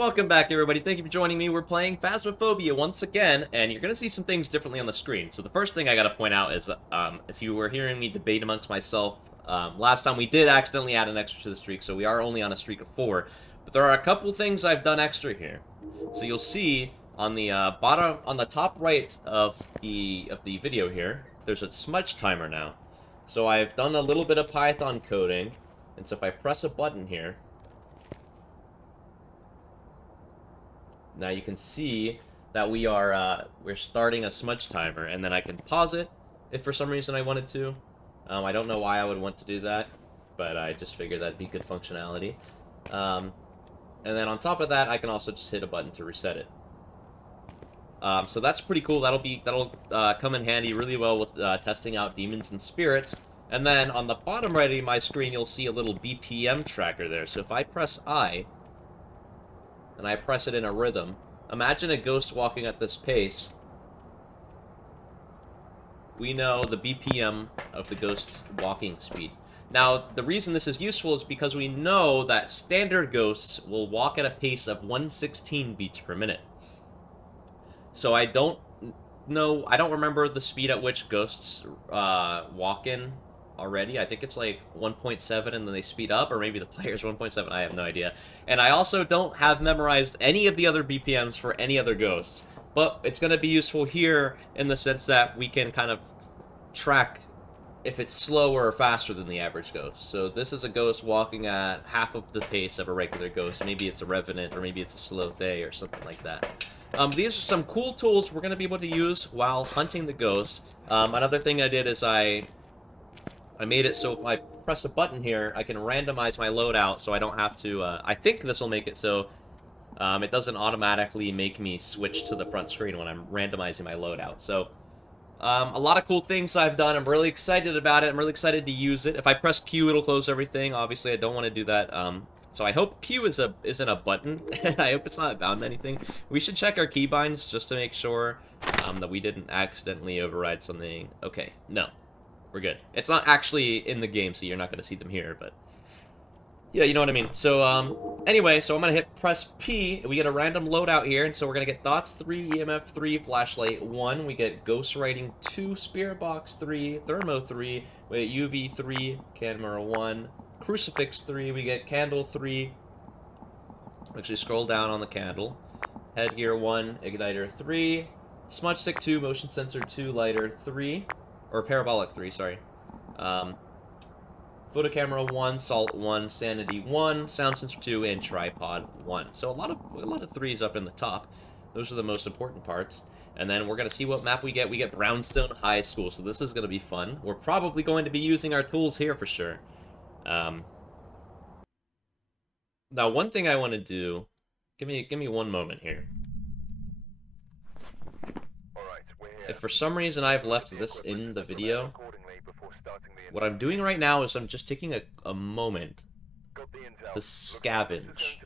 Welcome back, everybody. Thank you for joining me. We're playing Phasmophobia once again, and you're going to see some things differently on the screen. So the first thing I got to point out is, if you were hearing me debate amongst myself, last time we did accidentally add an extra to the streak, so we are only on a streak of 4. But there are a couple things I've done extra here. So you'll see on the on the top right of the video here, there's a smudge timer now. So I've done a little bit of Python coding, and so if I press a button here, now you can see that we're starting a smudge timer, and then I can pause it if for some reason I wanted to. I don't know why I would want to do that, but I just figured that'd be good functionality. And then on top of that, I can also just hit a button to reset it. So that's pretty cool. That'll come in handy really well with testing out demons and spirits. And then on the bottom right of my screen, you'll see a little BPM tracker there. So if I press I, and I press it in a rhythm, imagine a ghost walking at this pace. We know the BPM of the ghost's walking speed. Now, the reason this is useful is because we know that standard ghosts will walk at a pace of 116 beats per minute. So I don't remember the speed at which ghosts walk in already. I think it's like 1.7 and then they speed up, or maybe the player's 1.7, I have no idea. And I also don't have memorized any of the other BPMs for any other ghosts. But it's going to be useful here in the sense that we can kind of track if it's slower or faster than the average ghost. So this is a ghost walking at half of the pace of a regular ghost. Maybe it's a revenant, or maybe it's a slow thay, or something like that. These are some cool tools we're going to be able to use while hunting the ghosts. Another thing I did is I made it so if I press a button here, I can randomize my loadout so I don't have to, I think this will make it so it doesn't automatically make me switch to the front screen when I'm randomizing my loadout. So, a lot of cool things I've done. I'm really excited about it. I'm really excited to use it. If I press Q, it'll close everything. Obviously, I don't want to do that. So I hope Q isn't a button, and I hope it's not bound to anything. We should check our keybinds just to make sure that we didn't accidentally override something. Okay, no. We're good. It's not actually in the game, so you're not going to see them here, but yeah, you know what I mean. So, anyway, so I'm going to hit press P. We get a random loadout here, and so we're going to get dots 3, EMF 3, flashlight 1. We get ghost writing 2, spirit box 3, thermo 3, we get UV 3, camera 1, crucifix 3, we get candle 3. Actually, scroll down on the candle. Headgear 1, igniter 3, smudge stick 2, motion sensor 2, lighter 3. Or parabolic 3, sorry. Photo camera 1, salt 1, sanity 1, sound sensor 2, and tripod 1. So a lot of 3s up in the top. Those are the most important parts. And then we're going to see what map we get. We get Brownstone High School, so this is going to be fun. We're probably going to be using our tools here for sure. Now, one thing I want to do... Give me one moment here. If for some reason I've left this in the video, what I'm doing right now is I'm just taking a moment to scavenge.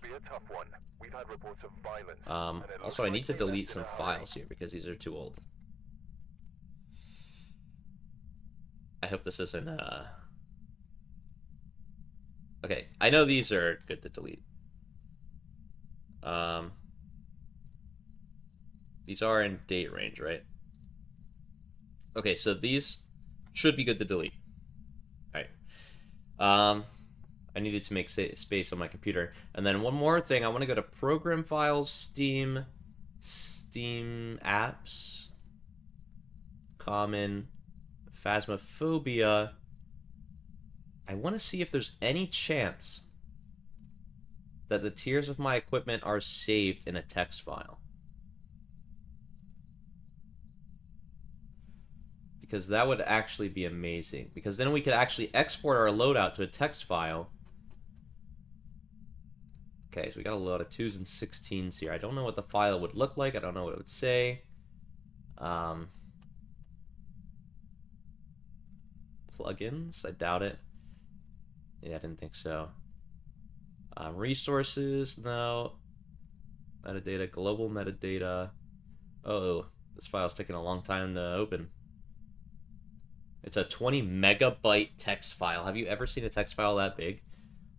Also, I need to delete some files here because these are too old. I hope this isn't, Okay, I know these are good to delete. These are in date range, right? Okay, so these should be good to delete. Alright. I needed to make space on my computer. And then one more thing, I want to go to Program Files, Steam Apps, Common, Phasmophobia. I want to see if there's any chance that the tiers of my equipment are saved in a text file. Because that would actually be amazing. Because then we could actually export our loadout to a text file. Okay, so we got a lot of 2s and 16s here. I don't know what the file would look like. I don't know what it would say. Plugins? I doubt it. Yeah, I didn't think so. Resources? No. Metadata, global metadata. Oh, this file's taking a long time to open. It's a 20 megabyte text file. Have you ever seen a text file that big?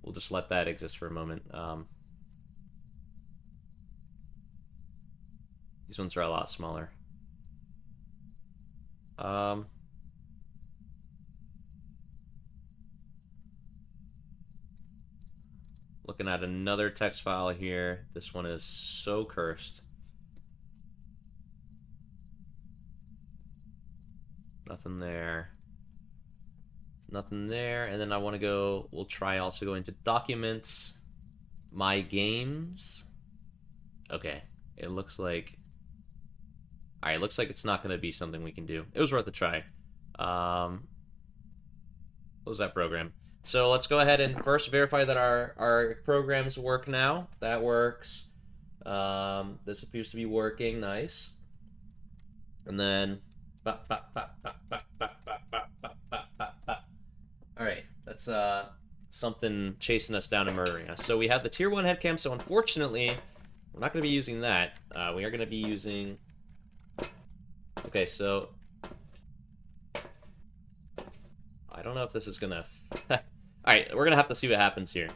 We'll just let that exist for a moment. These ones are a lot smaller. Looking at another text file here. This one is so cursed. Nothing there. Nothing there. And then I want to go, we'll try also go into documents, my games. Okay, it looks like, alright, looks like it's not going to be something we can do. It was worth a try. What was that program? So let's go ahead and first verify that our programs work now. That works. This appears to be working. Nice. And then... Alright, that's something chasing us down and murdering us. So we have the tier 1 headcam, so unfortunately, we're not going to be using that. We are going to be using... Okay, so... I don't know if this is going to... Alright, we're going to have to see what happens here.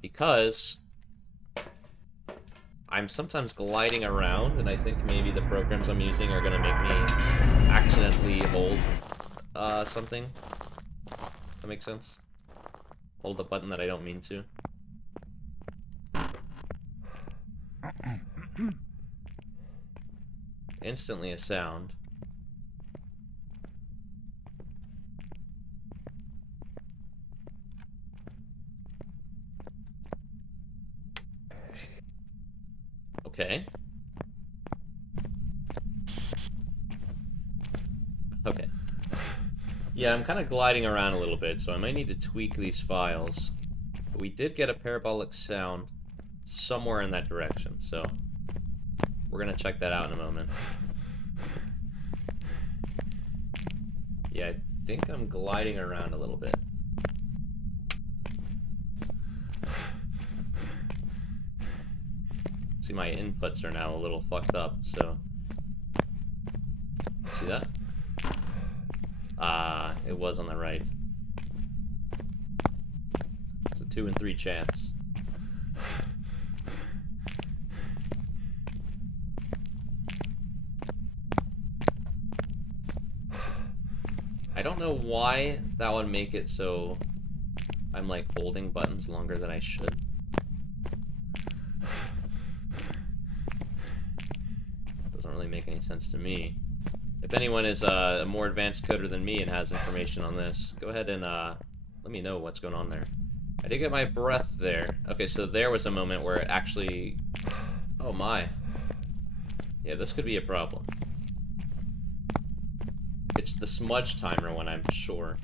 Because... I'm sometimes gliding around, and I think maybe the programs I'm using are going to make me accidentally hold something. That makes sense? Hold a button that I don't mean to. Instantly a sound. Okay. Okay. Yeah, I'm kind of gliding around a little bit, so I might need to tweak these files. But we did get a parabolic sound somewhere in that direction, so we're going to check that out in a moment. Yeah, I think I'm gliding around a little bit. See, my inputs are now a little fucked up, so... See that? Ah, it was on the right. It's a 2 and 3 chance. I don't know why that would make it so I'm like holding buttons longer than I should. Doesn't really make any sense to me. If anyone is a more advanced coder than me and has information on this, go ahead and let me know what's going on there. I did get my breath there. Okay, so there was a moment where it actually... Oh my. Yeah, this could be a problem. It's the smudge timer one, I'm sure.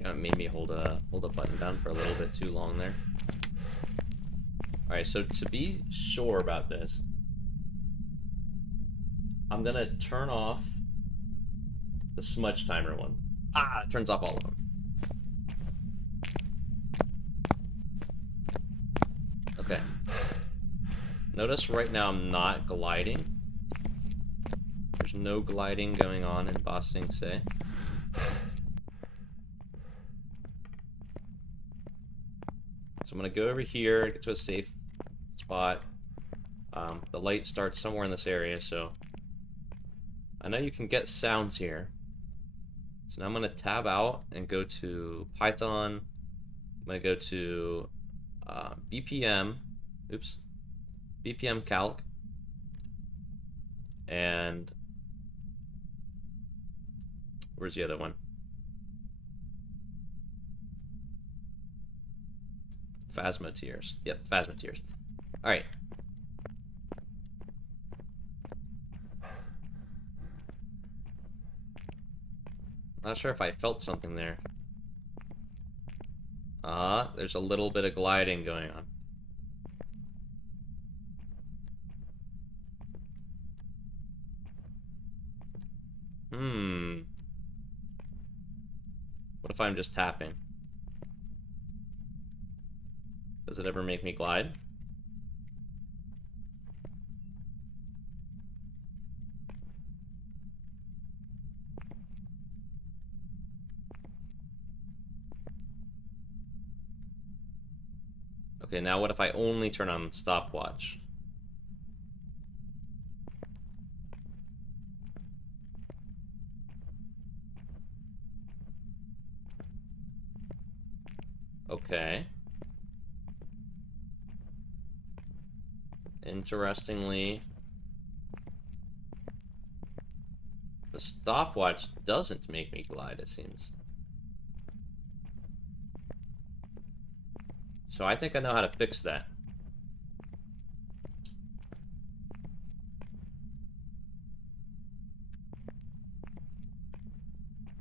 It made me hold a button down for a little bit too long there. Alright, so to be sure about this, I'm gonna turn off the smudge timer one. Ah, it turns off all of them. Okay. Notice right now I'm not gliding. There's no gliding going on in Boss Sing Se. So I'm gonna go over here, get to a safe spot. The light starts somewhere in this area, so I know you can get sounds here. So now I'm gonna tab out and go to Python. I'm gonna go to BPM. Oops. BPM calc. And where's the other one? Phasmophobia. Yep, Phasmophobia. Alright. Not sure if I felt something there. There's a little bit of gliding going on. What if I'm just tapping? Does it ever make me glide? Okay, now what if I only turn on stopwatch? Okay. Interestingly, the stopwatch doesn't make me glide, it seems. So I think I know how to fix that.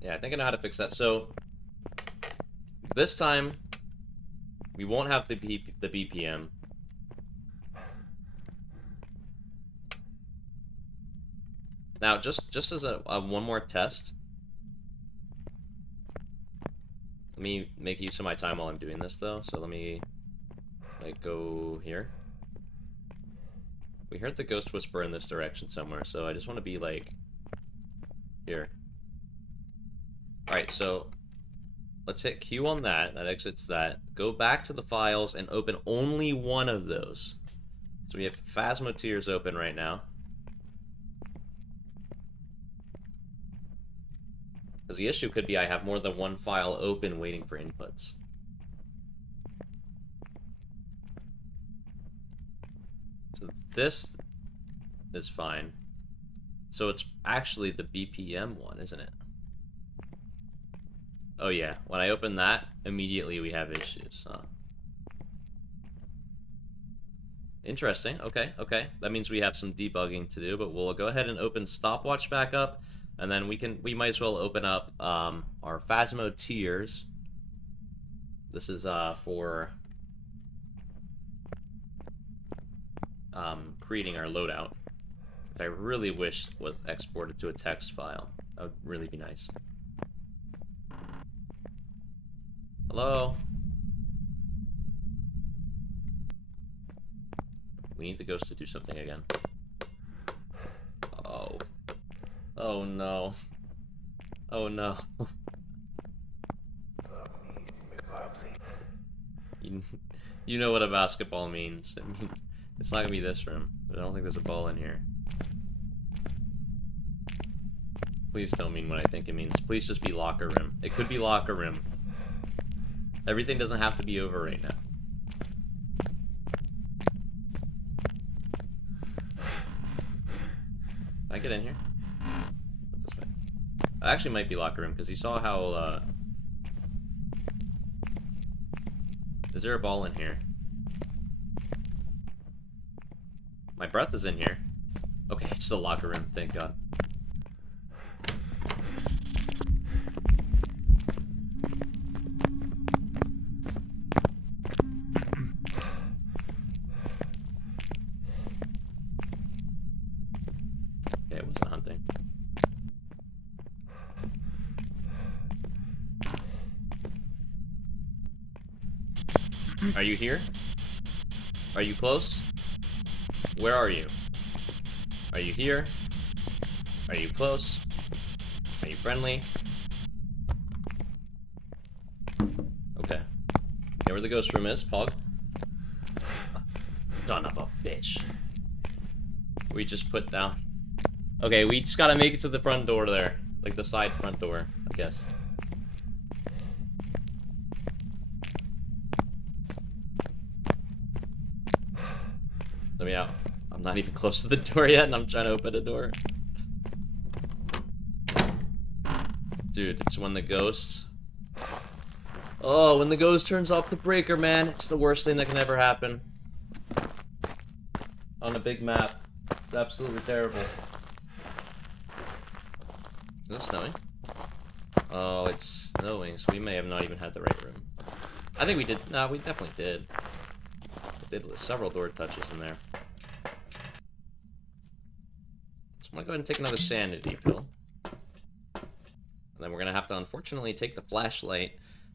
Yeah, I think I know how to fix that. So this time, we won't have the BPM. Now, just as a one more test, let me make use of my time while I'm doing this, though. So let me, like, go here. We heard the ghost whisper in this direction somewhere, so I just want to be, like, here. Alright, so let's hit Q on that. That exits that. Go back to the files and open only one of those. So we have Phasmoteers open right now. Because the issue could be I have more than one file open waiting for inputs. So this is fine. So it's actually the BPM one, isn't it? Oh yeah, when I open that, immediately we have issues. Huh? Interesting. Okay, okay. That means we have some debugging to do, but we'll go ahead and open stopwatch back up. And then we might as well open up our Phasmoteers. This is for creating our loadout, which I really wish was exported to a text file. That would really be nice. Hello? We need the ghost to do something again. Oh. Oh no. Oh no. You know what a basketball means. It means it's not gonna be this room. But I don't think there's a ball in here. Please don't mean what I think it means. Please just be locker room. It could be locker room. Everything doesn't have to be over right now. Can I get in here? This way. It actually might be locker room, because you saw how, Is there a ball in here? My breath is in here. Okay, it's the locker room, thank God. Okay, it wasn't hunting. Are you here? Are you close? Where are you? Are you here? Are you close? Are you friendly? Okay. Yeah, where the ghost room is, Pog. Son of a bitch. We just put down. Okay, we just gotta make it to the front door there. Like the side front door, I guess. Let me out. I'm not even close to the door yet, and I'm trying to open a door. Dude, it's when the ghost... Oh, when the ghost turns off the breaker, man. It's the worst thing that can ever happen. On a big map. It's absolutely terrible. Is it snowing? Oh, it's snowing, so we may have not even had the right room. I think we did. No, we definitely did. We did several door touches in there. So I'm gonna go ahead and take another sanity pill. And then we're gonna have to, unfortunately, take the flashlight,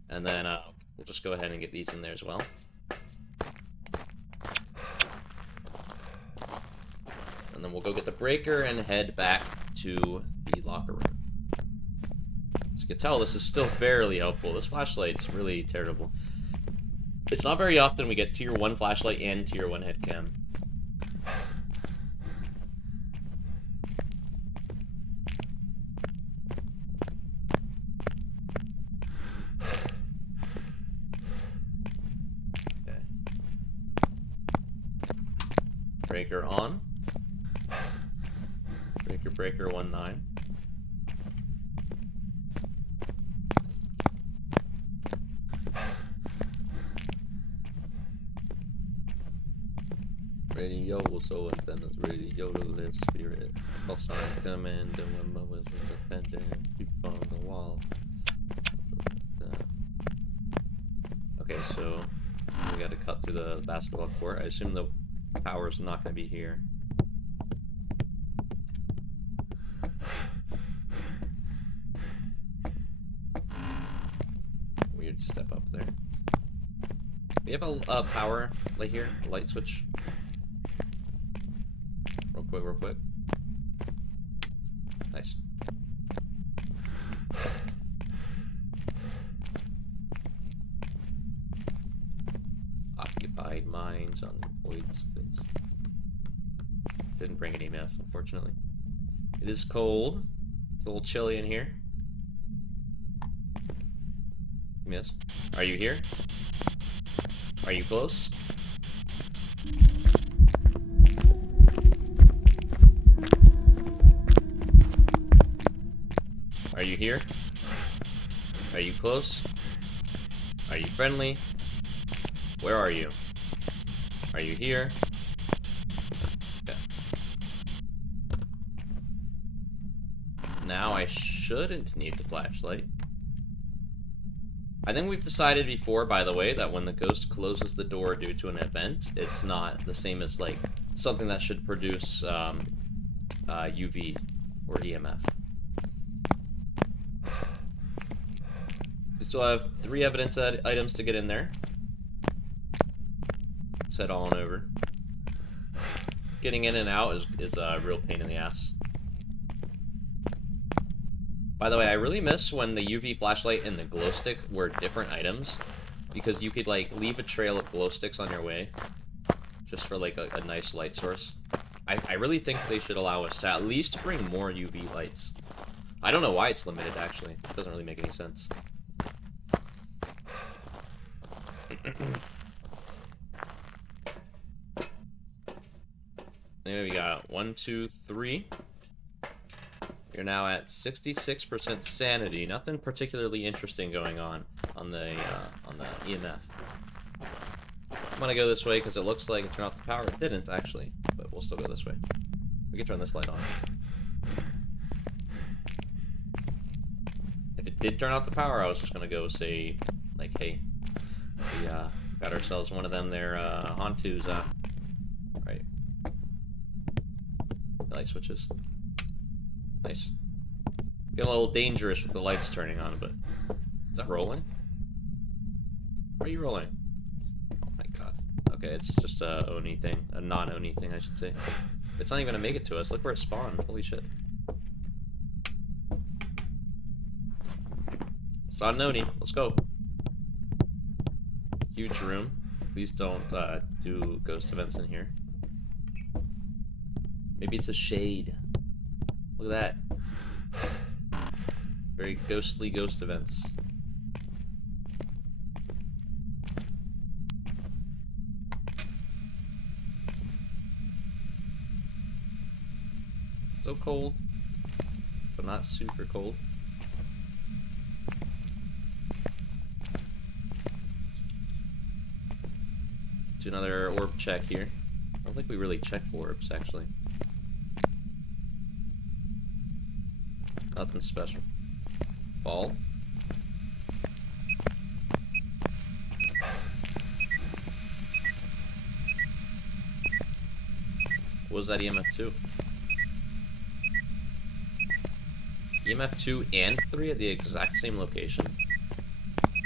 and then we'll just go ahead and get these in there as well. And then we'll go get the breaker and head back to the locker room. As you can tell, this is still barely helpful. This flashlight's really terrible. It's not very often we get tier 1 flashlight and tier 1 head cam. Okay. Breaker on. Breaker 1-9. Radio so antennas, radio to live spirit. Pulse on command, dilemma was independent. Keep on the wall. Okay, so we gotta cut through the basketball court. I assume the power's not gonna be here. Weird step up there. We have a power light here, a light switch. Real quick. Nice. Occupied minds, unemployed students. Didn't bring any meth, unfortunately. It is cold. It's a little chilly in here. Miss. Are you here? Are you close? Are you here? Are you close? Are you friendly? Where are you? Are you here? Okay. Now I shouldn't need the flashlight. I think we've decided before, by the way, that when the ghost closes the door due to an event, it's not the same as, like, something that should produce UV or EMF. We still have 3 evidence items to get in there. Let's head on over. Getting in and out is a real pain in the ass. By the way, I really miss when the UV flashlight and the glow stick were different items, because you could, like, leave a trail of glow sticks on your way just for, like, a nice light source. I really think they should allow us to at least bring more UV lights. I don't know why it's limited, actually. It doesn't really make any sense. There we got 1, 2, 3. You're now at 66% sanity. Nothing particularly interesting going on the EMF. I'm gonna go this way because it looks like it turned off the power. It didn't actually, but we'll still go this way. We can turn this light on. If it did turn off the power, I was just gonna go say, like, hey, we got ourselves one of them there Hantus. Right. The light switches. Nice. Getting a little dangerous with the lights turning on, but is that rolling? Where are you rolling? Oh my god. Okay, it's just a Oni thing, a non-Oni thing, I should say. It's not even gonna make it to us. Look where it spawned. Holy shit. It's not an Oni. Let's go. Huge room. Please don't do ghost events in here. Maybe it's a shade. Look at that. Very ghostly ghost events. Still cold, but not super cold. Do another orb check here. I don't think we really checked orbs, actually. Nothing special. Ball. What was that EMF 2? EMF 2 and 3 at the exact same location?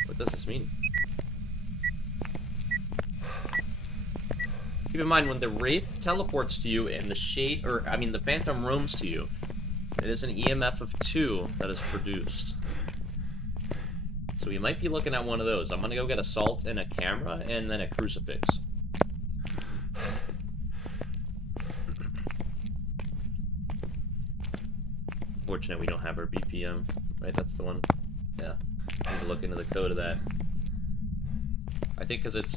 What does this mean? Keep in mind, when the Wraith teleports to you and the Shade, or I mean the Phantom roams to you, it is an EMF of 2 that is produced. So we might be looking at one of those. I'm gonna go get a salt and a camera, and then a crucifix. Fortunate we don't have our BPM. Right, that's the one. Yeah. Need to look into the code of that. I think because it's,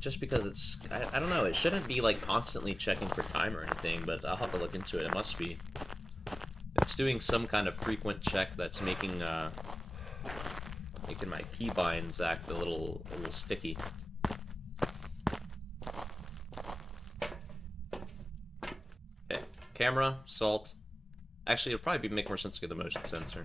just because it's, I don't know, it shouldn't be, like, constantly checking for time or anything, but I'll have to look into it. It must be. It's doing some kind of frequent check that's making my keybinds act a little sticky. Okay, camera, salt. Actually, it'd probably make more sense to get the motion sensor.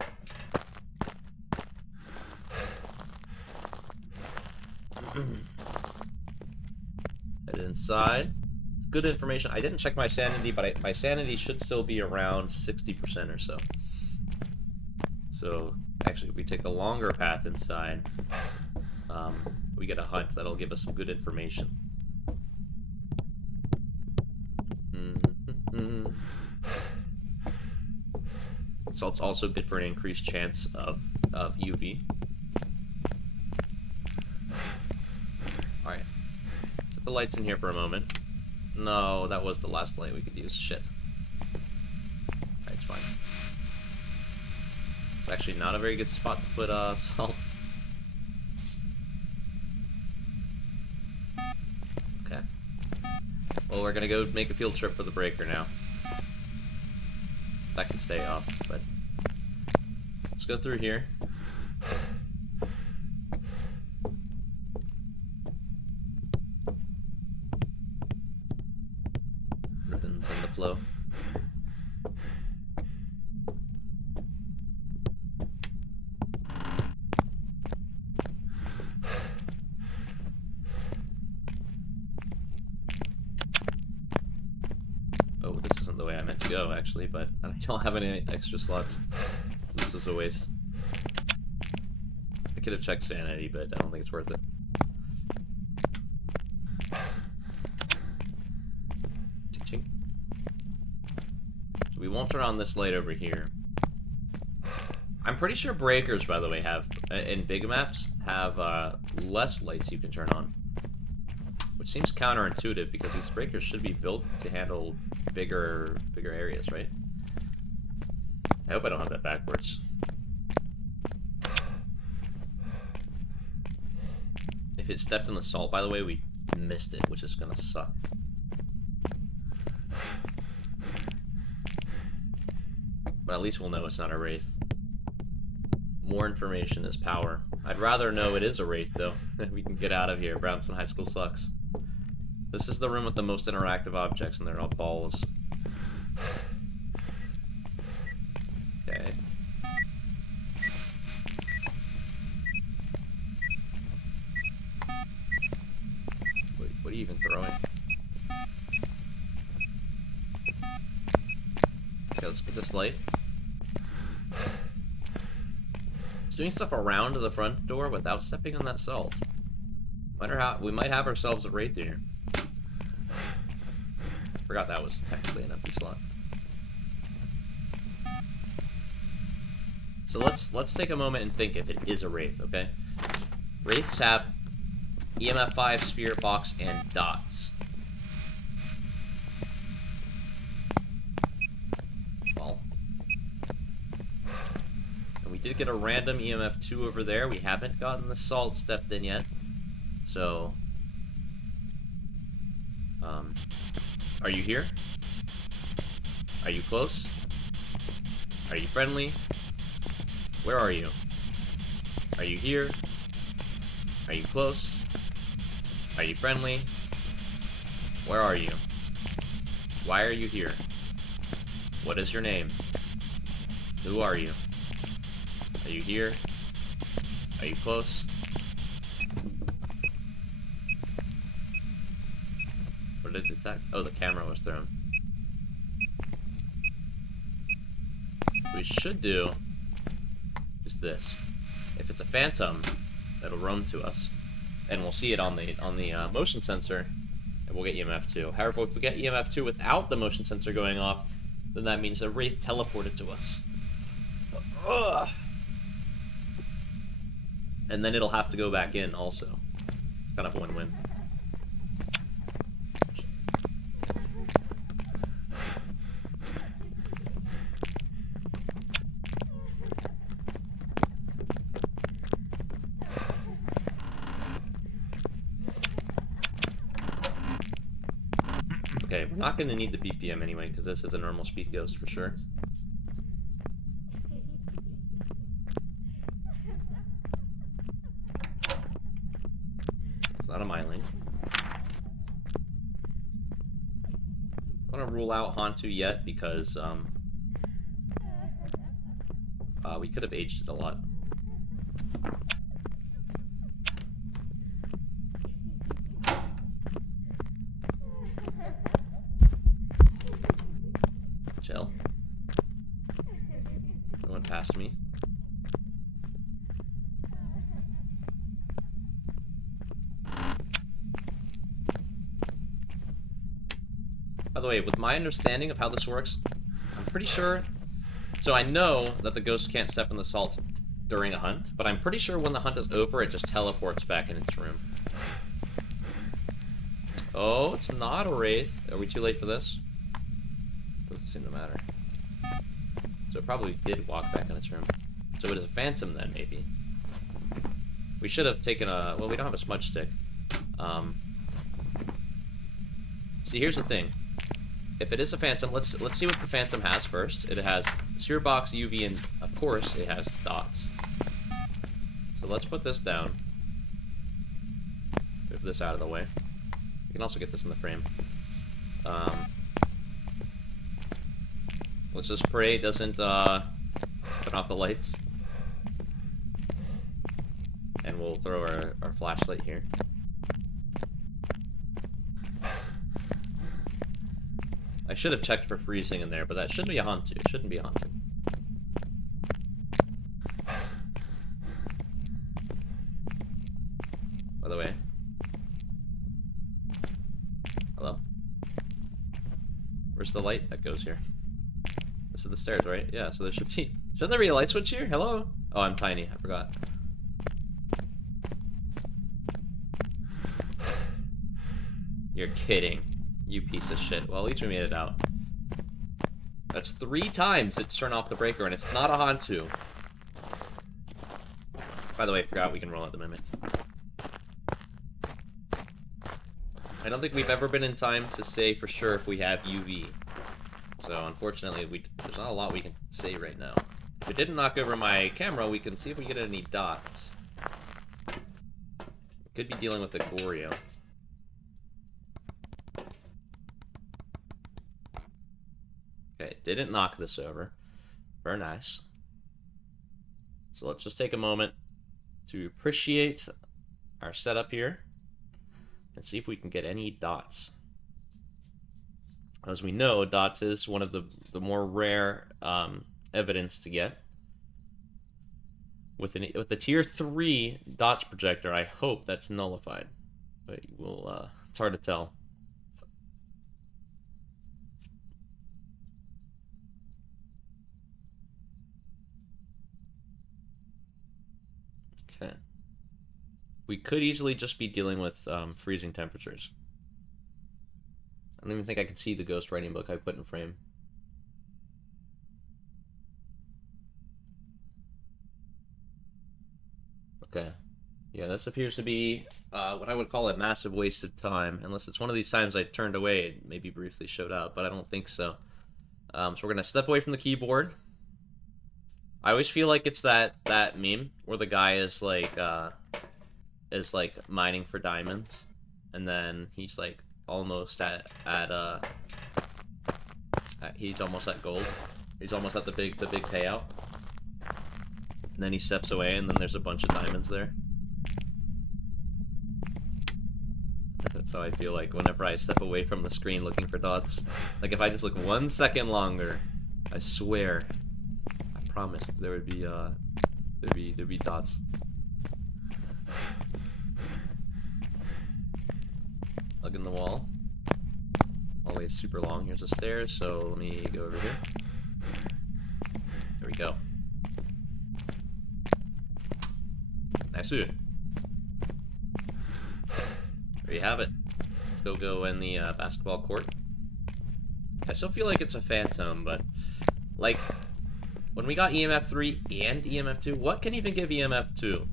Head inside. Good information. I didn't check my sanity, but my sanity should still be around 60% or so. So, actually, if we take the longer path inside, we get a hunt that'll give us some good information. So it's also good for an increased chance of UV. Alright. Set the lights in here for a moment. No, that was the last light we could use. Shit. Alright, it's fine. It's actually not a very good spot to put salt. Okay. Well, we're gonna go make a field trip for the breaker now. That can stay off, but let's go through here. Ribbons in the flow. Oh, this isn't the way I meant to go, actually, but I don't have any extra slots. This was a waste. I could have checked sanity, but I don't think it's worth it. Ching. So we won't turn on this light over here. I'm pretty sure breakers, by the way, have, in big maps, have less lights you can turn on. Which seems counterintuitive, because these breakers should be built to handle bigger areas, right? I hope I don't have that backwards. If it stepped in the salt, by the way, we missed it, which is gonna suck. But at least we'll know it's not a wraith. More information is power. I'd rather know it is a wraith, though. We can get out of here. Brownstown High School sucks. This is the room with the most interactive objects, and they're all balls. Okay. What are you even throwing? Okay, let's get this light. It's doing stuff around the front door without stepping on that salt. Wonder how we might have ourselves a wraith here. Forgot that was technically an empty slot. So let's take a moment and think if it is a wraith, okay? Wraiths have EMF 5, spirit box, and dots. Well, and we did get a random EMF 2 over there. We haven't gotten the salt stepped in yet. So, are you here? Are you close? Are you friendly? Where are you? Are you here? Are you close? Are you friendly? Where are you? Why are you here? What is your name? Who are you? Are you here? Are you close? What did it detect? Oh, the camera was thrown. What we should do is this. If it's a phantom, it'll roam to us, and we'll see it on the motion sensor, and we'll get EMF 2. However, if we get EMF 2 without the motion sensor going off, then that means a wraith teleported to us. Ugh. And then it'll have to go back in also. Kind of a win-win. Okay, we're not going to need the BPM anyway, because this is a normal speed ghost for sure. It's not a myling. I don't want to rule out Hantu yet, because we could have aged it a lot. Chill. It went past me. By the way, with my understanding of how this works, I'm pretty sure... So I know that the ghost can't step in the salt during a hunt, but I'm pretty sure when the hunt is over, it just teleports back in its room. Oh, it's not a wraith. Are we too late for this? Doesn't seem to matter. So it probably did walk back in its room. So it is a phantom then, maybe. We should have taken a... Well, we don't have a smudge stick. See, here's the thing. If it is a phantom, let's see what the phantom has first. It has sewer box, UV, and of course it has dots. So let's put this down. Move this out of the way. We can also get this in the frame. Let's just pray it doesn't turn off the lights. And we'll throw our flashlight here. I should have checked for freezing in there, but that shouldn't be a Hantu. It shouldn't be a Hantu. By the way. Hello? Where's the light that goes here? This is the stairs, right? Yeah, so there should be... Shouldn't there be a light switch here? Hello? Oh, I'm tiny. I forgot. You're kidding. You piece of shit. Well, at least we made it out. That's 3 times it's turned off the breaker, and it's not a Hantu. By the way, I forgot we can roll out the mimic. I don't think we've ever been in time to say for sure if we have UV. So, unfortunately, there's not a lot we can say right now. If it didn't knock over my camera, we can see if we get any dots. We could be dealing with the Goryo. Okay, didn't knock this over. Very nice. So let's just take a moment to appreciate our setup here and see if we can get any dots. As we know, dots is one of the more rare evidence to get. With the tier 3 dots projector, I hope that's nullified. But we'll, it's hard to tell. Okay. We could easily just be dealing with freezing temperatures. I don't even think I can see the ghost writing book I put in frame. Okay. Yeah, this appears to be what I would call a massive waste of time. Unless it's one of these times I turned away and maybe briefly showed up, but I don't think so. So we're going to step away from the keyboard. I always feel like it's that meme where the guy is like mining for diamonds, and then he's like almost he's almost at gold. He's almost at the big payout. And then he steps away, and then there's a bunch of diamonds there. That's how I feel like whenever I step away from the screen looking for dots. Like if I just look 1 second longer, I swear, I promised there would be there'd be dots. Plug in the wall. Always super long. Here's the stairs, so let me go over here. There we go. see. There you have it. Let's go in the basketball court. I still feel like it's a phantom, but like when we got EMF 3 and EMF 2, what can even give EMF 2?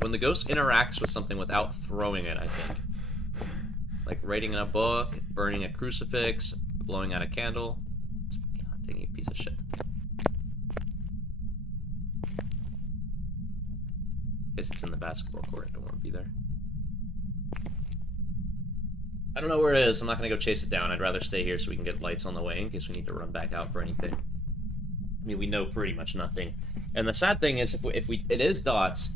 When the ghost interacts with something without throwing it, I think. Like writing in a book, burning a crucifix, blowing out a candle. It's fucking haunting, you piece of shit. Guess it's in the basketball court. I don't want to be there. I don't know where it is. I'm not going to go chase it down. I'd rather stay here so we can get lights on the way in case we need to run back out for anything. I mean, we know pretty much nothing. And the sad thing is, if it is dots,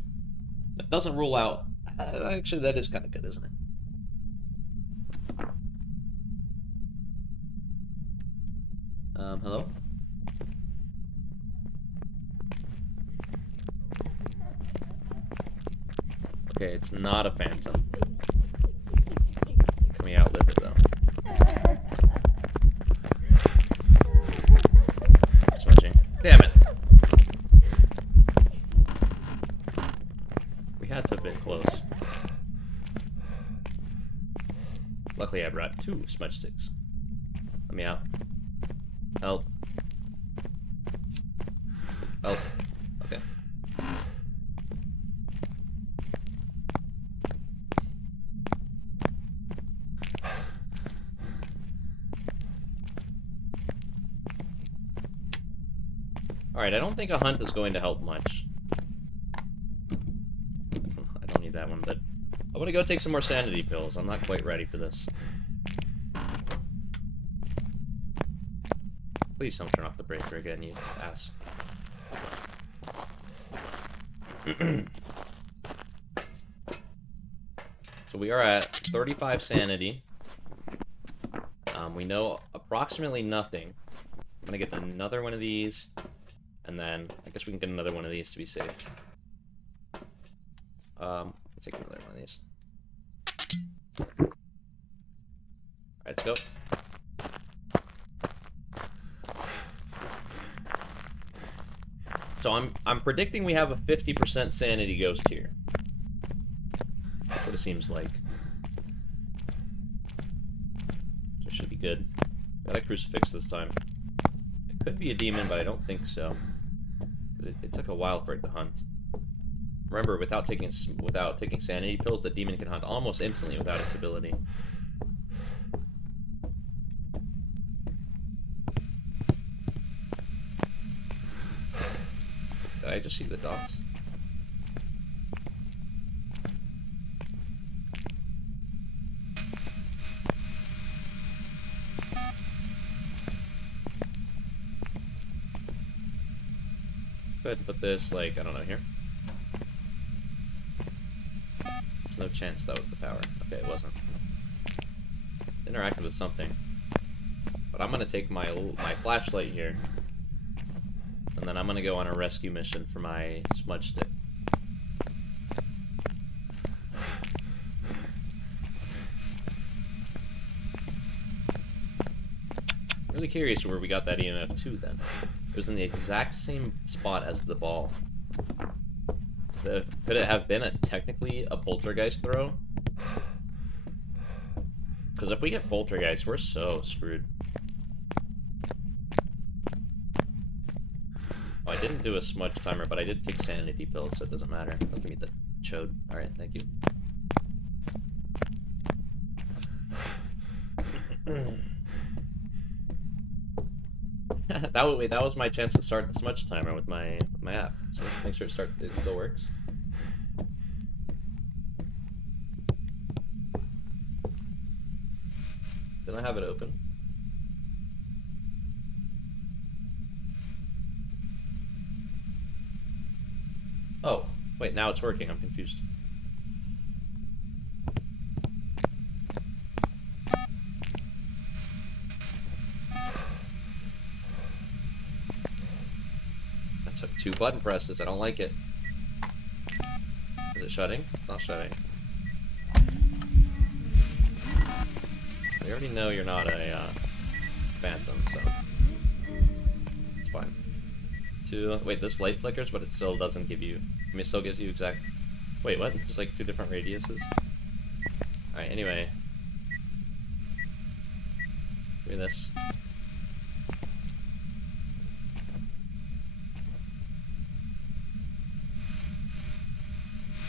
it doesn't rule out... actually, that is kind of good, isn't it? Hello? Okay, it's not a phantom. Can we outlive it, though? Smudging. Damn it! We had to have been close. Luckily, I brought 2 smudge sticks. Let me out. Help. Help. Okay. Alright, I don't think a hunt is going to help much. I don't need that one, but I want to go take some more sanity pills. I'm not quite ready for this. Please don't turn off the breaker again, you ass. So we are at 35 sanity. We know approximately nothing. I'm gonna get another one of these, and then I guess we can get another one of these to be safe. Let's take another one of these. Alright, let's go. So I'm predicting we have a 50% sanity ghost here. That's what it seems like. So it should be good. Got a crucifix this time. It could be a demon, but I don't think so. It took a while for it to hunt. Remember, without taking sanity pills, the demon can hunt almost instantly without its ability. Did I just see the dots? Go ahead and put this, like, I don't know, here. There's no chance that was the power. Okay, it wasn't. Interacted with something. But I'm gonna take my flashlight here. And then I'm gonna go on a rescue mission for my smudge stick. Really curious where we got that EMF 2 then. It was in the exact same spot as the ball. Could it have been technically a poltergeist throw? Because if we get poltergeist, we're so screwed. Oh, I didn't do a smudge timer, but I did take sanity pills, so it doesn't matter. Don't give me the chode. Alright, thank you. that was my chance to start the smudge timer with my app. So make sure it still works. Didn't I have it open? Oh, wait, now it's working. I'm confused. That took 2 button presses. I don't like it. Is it shutting? It's not shutting. We already know you're not a phantom, so it's fine. Wait, this light flickers, but it still doesn't give you I mean, it still gives you exact... Wait, what? Just like 2 different radiuses? Alright, anyway. Give me this.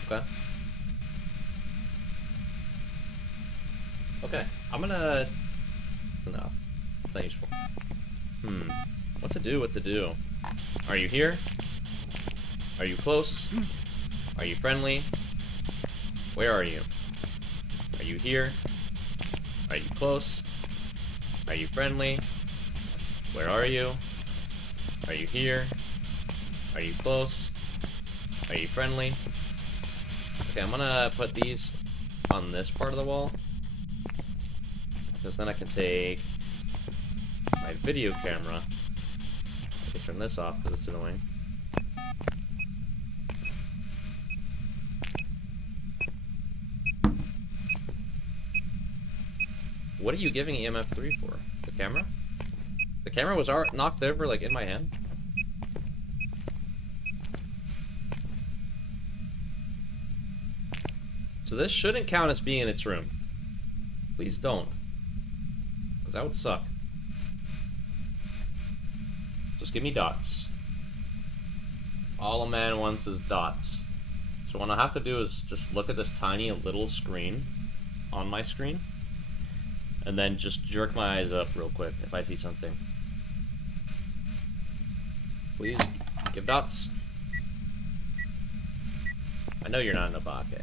Okay. Okay, I'm gonna... No, not useful. What to do, what to do? Are you here? Are you close? Are you friendly? Where are you? Are you here? Are you close? Are you friendly? Where are you? Are you here? Are you close? Are you friendly? Okay, I'm gonna put these on this part of the wall, because then I can take my video camera. I can turn this off because it's annoying. What are you giving EMF 3 for? The camera? The camera was knocked over, like, in my hand? So this shouldn't count as being in its room. Please don't. Because that would suck. Just give me dots. All a man wants is dots. So what I have to do is just look at this tiny little screen on my screen, and then just jerk my eyes up real quick if I see something. Please, give dots. I know you're not in a bake.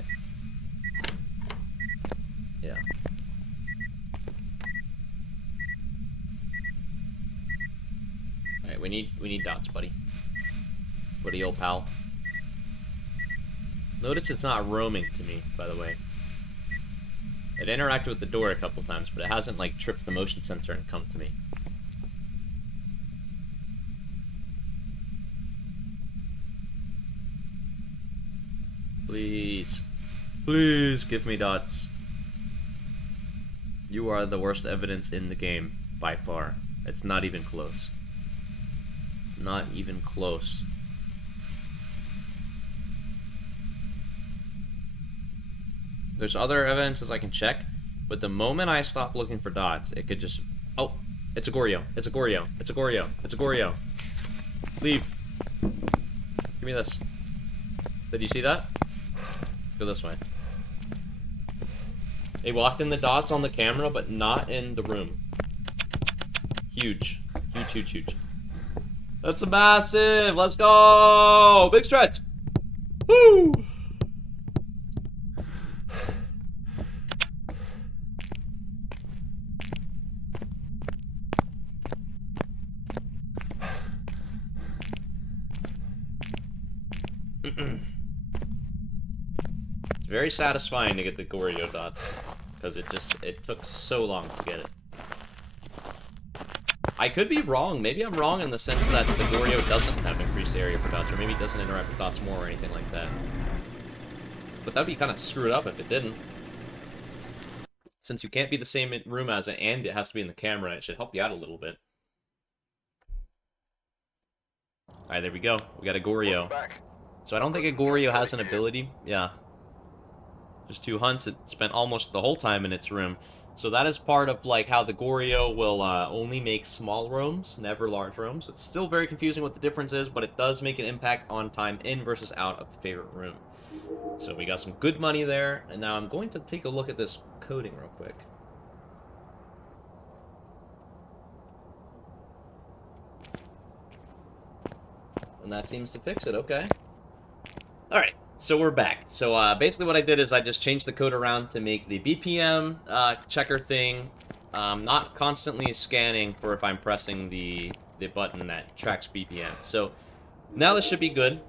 Yeah. Alright, we need dots, buddy. Buddy, old pal. Notice it's not roaming to me, by the way. It interacted with the door a couple times, but it hasn't, like, tripped the motion sensor and come to me. Please. Please give me dots. You are the worst evidence in the game, by far. It's not even close. It's not even close. There's other evidences I can check, but the moment I stop looking for dots, it could just... Oh, it's a Goryo. It's a Goryo. It's a Goryo. It's a Goryo. Leave. Give me this. Did you see that? Go this way. They walked in the dots on the camera, but not in the room. Huge. Huge, huge, huge. That's a massive! Let's go! Big stretch! Woo! It's very satisfying to get the Goryo dots, because it took so long to get it. I could be wrong. Maybe I'm wrong in the sense that the Goryo doesn't have increased area for dots, or maybe it doesn't interact with dots more or anything like that. But that'd be kind of screwed up if it didn't. Since you can't be the same room as it, and it has to be in the camera, it should help you out a little bit. Alright, there we go. We got a Goryo. So I don't think a Goryo has an ability. Yeah. Just 2 hunts. It spent almost the whole time in its room. So that is part of, like, how the Goryo will only make small rooms, never large rooms. It's still very confusing what the difference is, but it does make an impact on time in versus out of the favorite room. So we got some good money there, and now I'm going to take a look at this coding real quick. And that seems to fix it, okay. Alright, so we're back. So basically what I did is I just changed the code around to make the BPM checker thing not constantly scanning for if I'm pressing the button that tracks BPM. So now this should be good.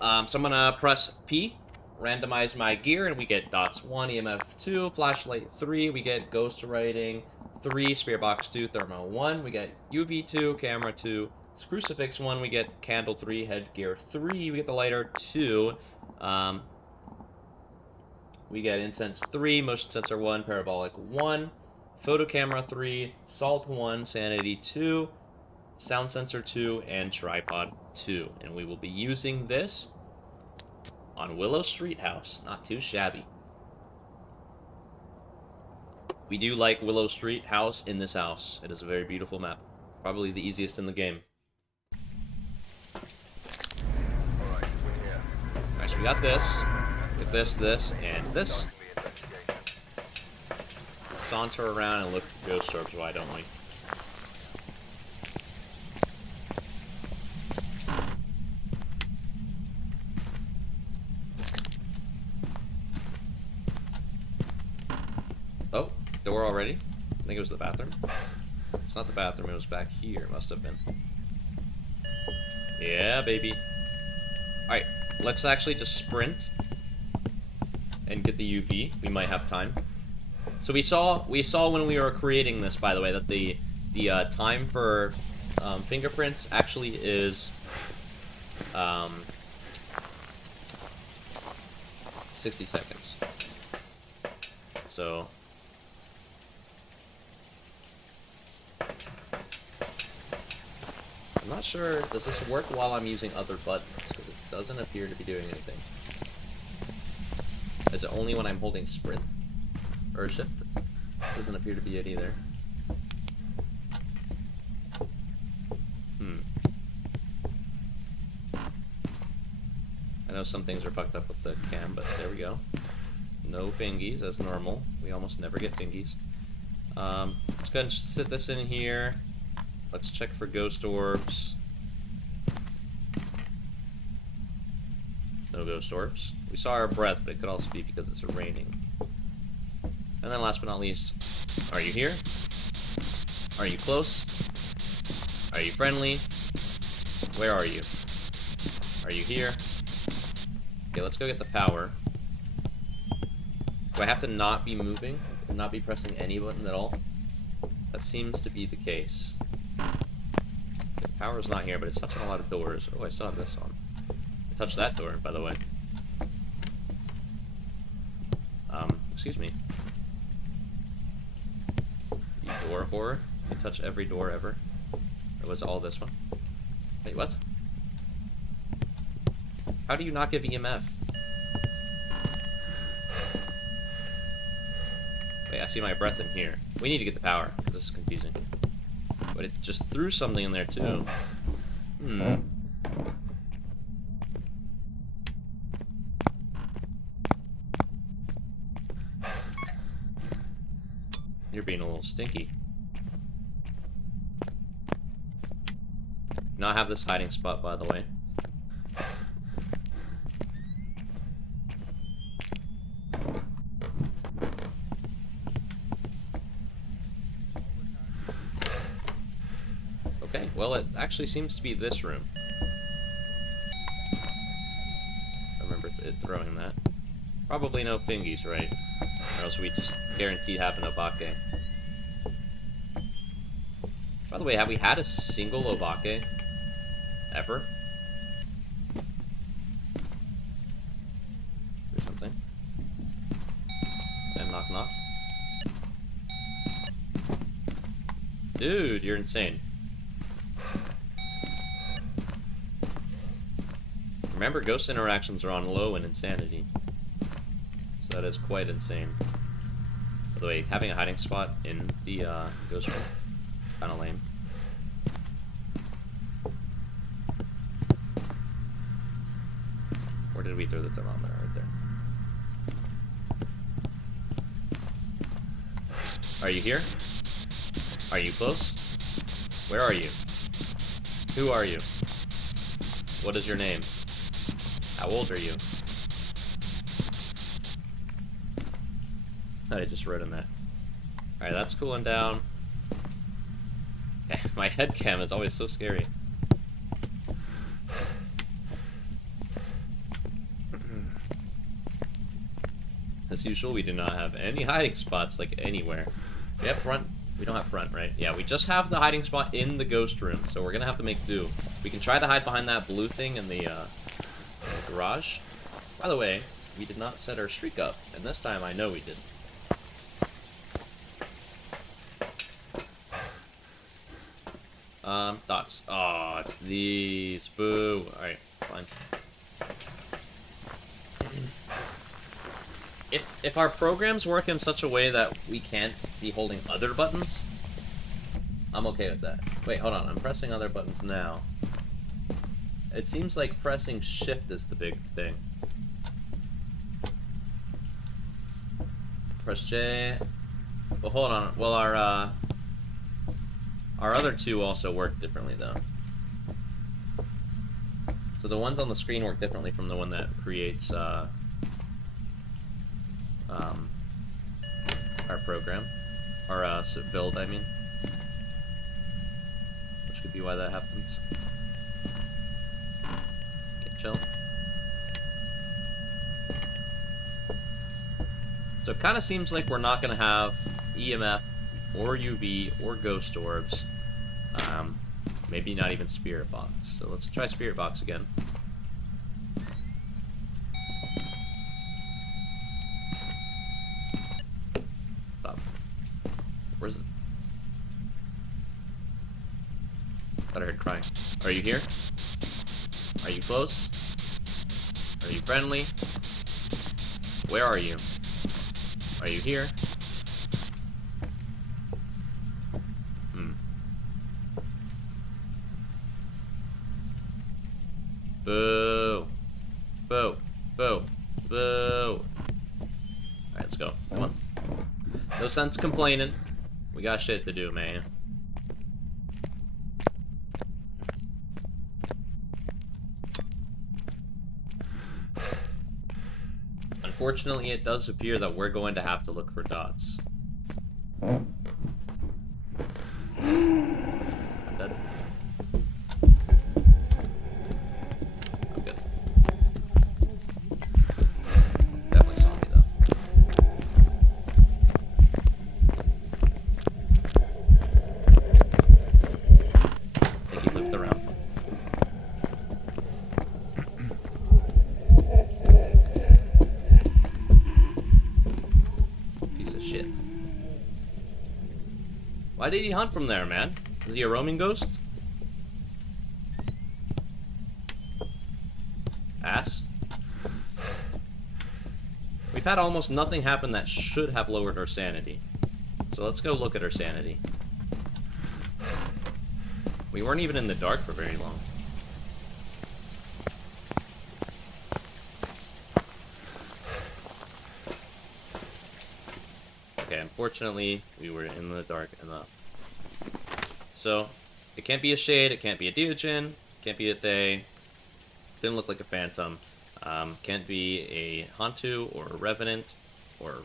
So I'm gonna press P, randomize my gear, and we get dots 1, EMF 2, flashlight 3, we get ghost writing 3, spirit box 2, thermo 1, we get UV 2, camera 2, crucifix 1, we get candle 3, headgear 3, we get the lighter 2, we get incense 3, motion sensor 1, parabolic 1, photo camera 3, salt 1, sanity 2, sound sensor 2, and tripod 2. And we will be using this on Willow Street House. Not too shabby. We do like Willow Street House in this house. It is a very beautiful map. Probably the easiest in the game. Alright, so we got this. Get this, this, and this. Saunter around and look for ghost orbs, why don't we? Oh, door already? I think it was the bathroom. It's not the bathroom, it was back here, must have been. Yeah, baby. Alright, let's actually just sprint and get the UV. We might have time. So we saw when we were creating this, by the way, that the time for fingerprints actually is 60 seconds. So I'm not sure, does this work while I'm using other buttons? Because it doesn't appear to be doing anything. Is it only when I'm holding sprint? Or shift? Doesn't appear to be it either. I know some things are fucked up with the cam, but there we go. No fingies, as normal. We almost never get fingies. Let's go ahead and sit this in here. Let's check for ghost orbs. No ghost orbs. We saw our breath, but it could also be because it's raining. And then last but not least, are you here? Are you close? Are you friendly? Where are you? Are you here? Okay, let's go get the power. Do I have to not be moving? And not be pressing any button at all? That seems to be the case. The power's not here, but it's touching a lot of doors. Oh, I still have this on. I touched that door, by the way. Excuse me. You door whore. You touch every door ever. Or was it all this one? Wait, what? How do you not give EMF? Wait, I see my breath in here. We need to get the power, because this is confusing. But it just threw something in there, too. You're being a little stinky. Not have this hiding spot, by the way. Okay, well, it actually seems to be this room. I remember it throwing that. Probably no fingies, right? Or else we just guaranteed have an obake. By the way, have we had a single obake? Ever? Or something. And knock knock. Dude, you're insane. Remember, ghost interactions are on low in insanity. So that is quite insane. By the way, having a hiding spot in the ghost room, kinda lame. Where did we throw the thermometer? Right there. Are you here? Are you close? Where are you? Who are you? What is your name? How old are you? I just wrote in that. Alright, that's cooling down. My head cam is always so scary. As usual, we do not have any hiding spots, like, anywhere. We have front. We don't have front, right? Yeah, we just have the hiding spot in the ghost room, so we're gonna have to make do. We can try to hide behind that blue thing in the garage. By the way, we did not set our streak up, and this time I know we did. Thoughts. Oh, it's these. Boo. Alright, fine. if our programs work in such a way that we can't be holding other buttons, I'm okay with that. Wait, hold on. I'm pressing other buttons now. It seems like pressing shift is the big thing. Press J. Well, hold on. Well, our other two also work differently, though. So the ones on the screen work differently from the one that creates our program. Our build, I mean. Which could be why that happens. Okay, chill. So it kind of seems like we're not going to have EMF or UV or ghost orbs. Maybe not even Spirit Box. So let's try Spirit Box again. Stop. Where's the... Thought I heard crying. Are you here? Are you close? Are you friendly? Where are you? Are you here? Boo. Boo. Boo. Boo. Alright, let's go. Come on. No sense complaining. We got shit to do, man. Unfortunately, it does appear that we're going to have to look for dots. I'm dead. I'm good. Definitely saw me, though. I think he looped around. Why did he hunt from there, man? Is he a roaming ghost? Ass. We've had almost nothing happen that should have lowered our sanity. So let's go look at our sanity. We weren't even in the dark for very long. Okay, unfortunately, we were in the dark enough. So, it can't be a Shade, it can't be a Deogen, it can't be a Thay. Didn't look like a Phantom. Can't be a Hantu or a Revenant, or...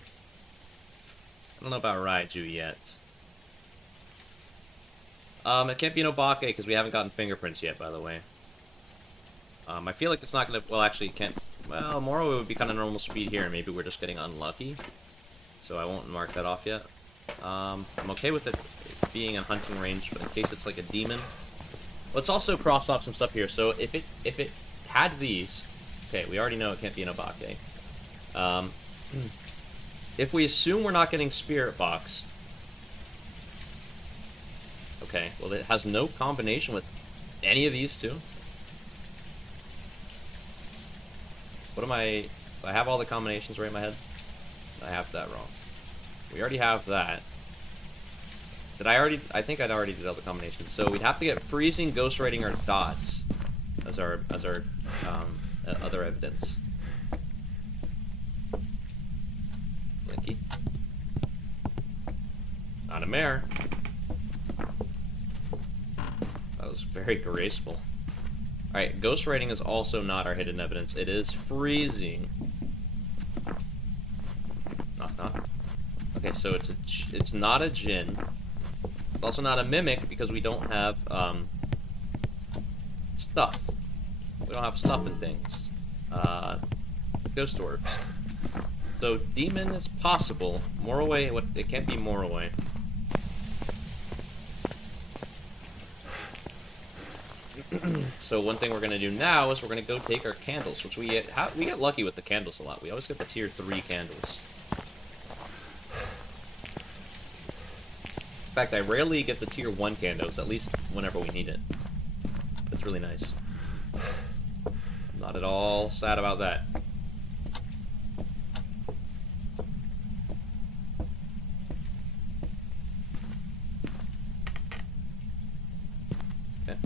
I don't know about Raiju yet. It can't be an Obake, because we haven't gotten fingerprints yet, by the way. I feel like it's not gonna... Well, actually, it can't... Well, Moro would be kind of normal speed here, and maybe we're just getting unlucky. So I won't mark that off yet. I'm okay with it being in hunting range, but in case it's like a demon. Let's also cross off some stuff here. So if it had these... Okay, we already know it can't be an Obake. If we assume we're not getting Spirit Box... Okay, well it has no combination with any of these two. What am I... Do I have all the combinations right in my head? I have that wrong. We already have that. Did I already... I think I'd already did all the combinations. So we'd have to get freezing, ghost writing, or dots as our other evidence. Blinky. Not a mare. That was very graceful. Alright, ghost writing is also not our hidden evidence. It is freezing. Knock, knock. Okay, so it's not a Jinn. It's also not a Mimic because we don't have stuff. We don't have stuff and things. Ghost orbs. So demon is possible. Morrowind, it can't be Morrowind. So one thing we're gonna do now is we're gonna go take our candles, which we get lucky with the candles a lot. We always get the tier 3 candles. In fact, I rarely get the tier 1 candles, at least whenever we need it. That's really nice. I'm not at all sad about that. Okay.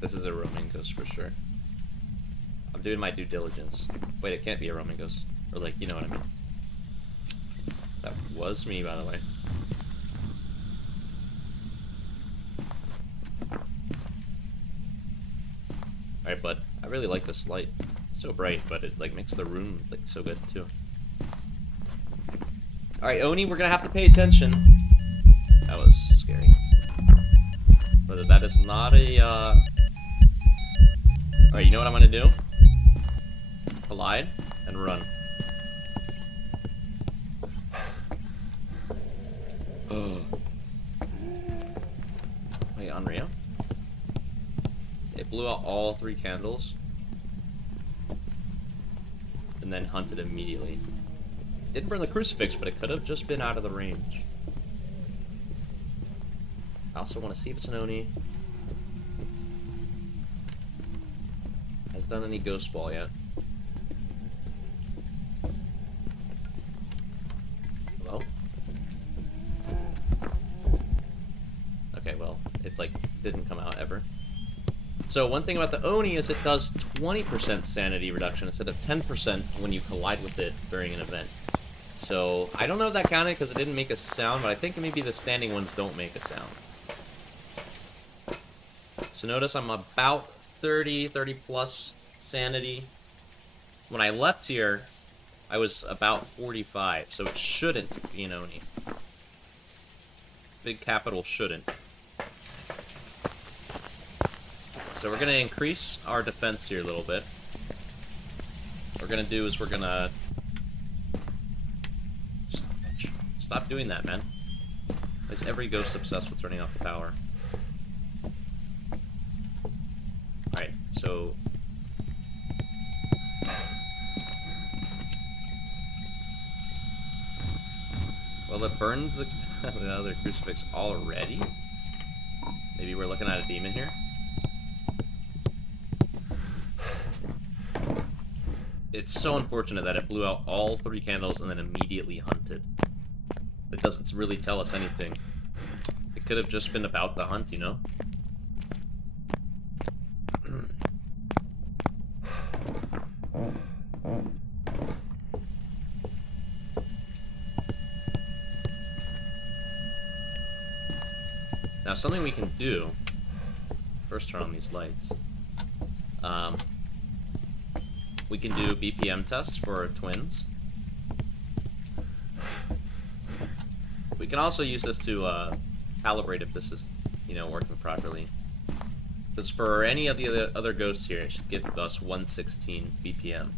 This is a roaming ghost for sure. I'm doing my due diligence. Wait, it can't be a roaming ghost. Or like, you know what I mean. That was me, by the way. Alright, bud. I really like this light. It's so bright, but it like makes the room like so good too. Alright, Oni, we're gonna have to pay attention. That was scary. But that is not a Alright, you know what I'm gonna do? Collide and run. Wait, unreal? It blew out all 3 candles. And then hunted immediately. Didn't burn the crucifix, but it could have just been out of the range. I also want to see if it's an Oni. Hasn't done any ghost ball yet. Hello? Okay, well, it like didn't come out ever. So one thing about the Oni is it does 20% sanity reduction instead of 10% when you collide with it during an event. So I don't know if that counted because it didn't make a sound, but I think maybe the standing ones don't make a sound. So notice I'm about 30 plus sanity. When I left here, I was about 45, so it shouldn't be an Oni. Big capital shouldn't. So we're gonna increase our defense here a little bit. What we're gonna do is we're gonna... Stop doing that, man. Why is every ghost obsessed with turning off the power? Alright, so... Well, it burned the other crucifix already? Maybe we're looking at a demon here? It's so unfortunate that it blew out all 3 candles and then immediately hunted. It doesn't really tell us anything. It could have just been about the hunt, you know? Now, something we can do... First turn on these lights. We can do BPM tests for twins. We can also use this to calibrate if this is, you know, working properly. Because for any of the other ghosts here, it should give us 116 BPM.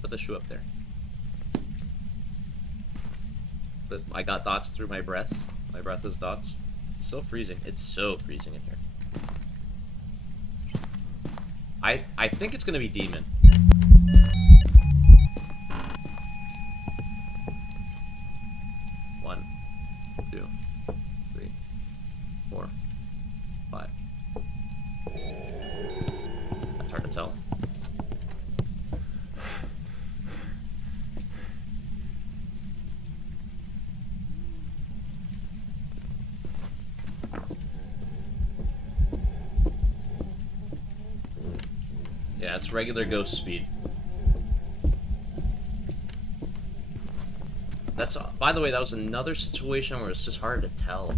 Put the shoe up there. But I got dots through my breath. My breath is dots. It's so freezing. It's so freezing in here. I think it's gonna be demon. One, 2, 3, 4, 5. That's hard to tell. Yeah, it's regular ghost speed. That's, by the way, that was another situation where it's just hard to tell.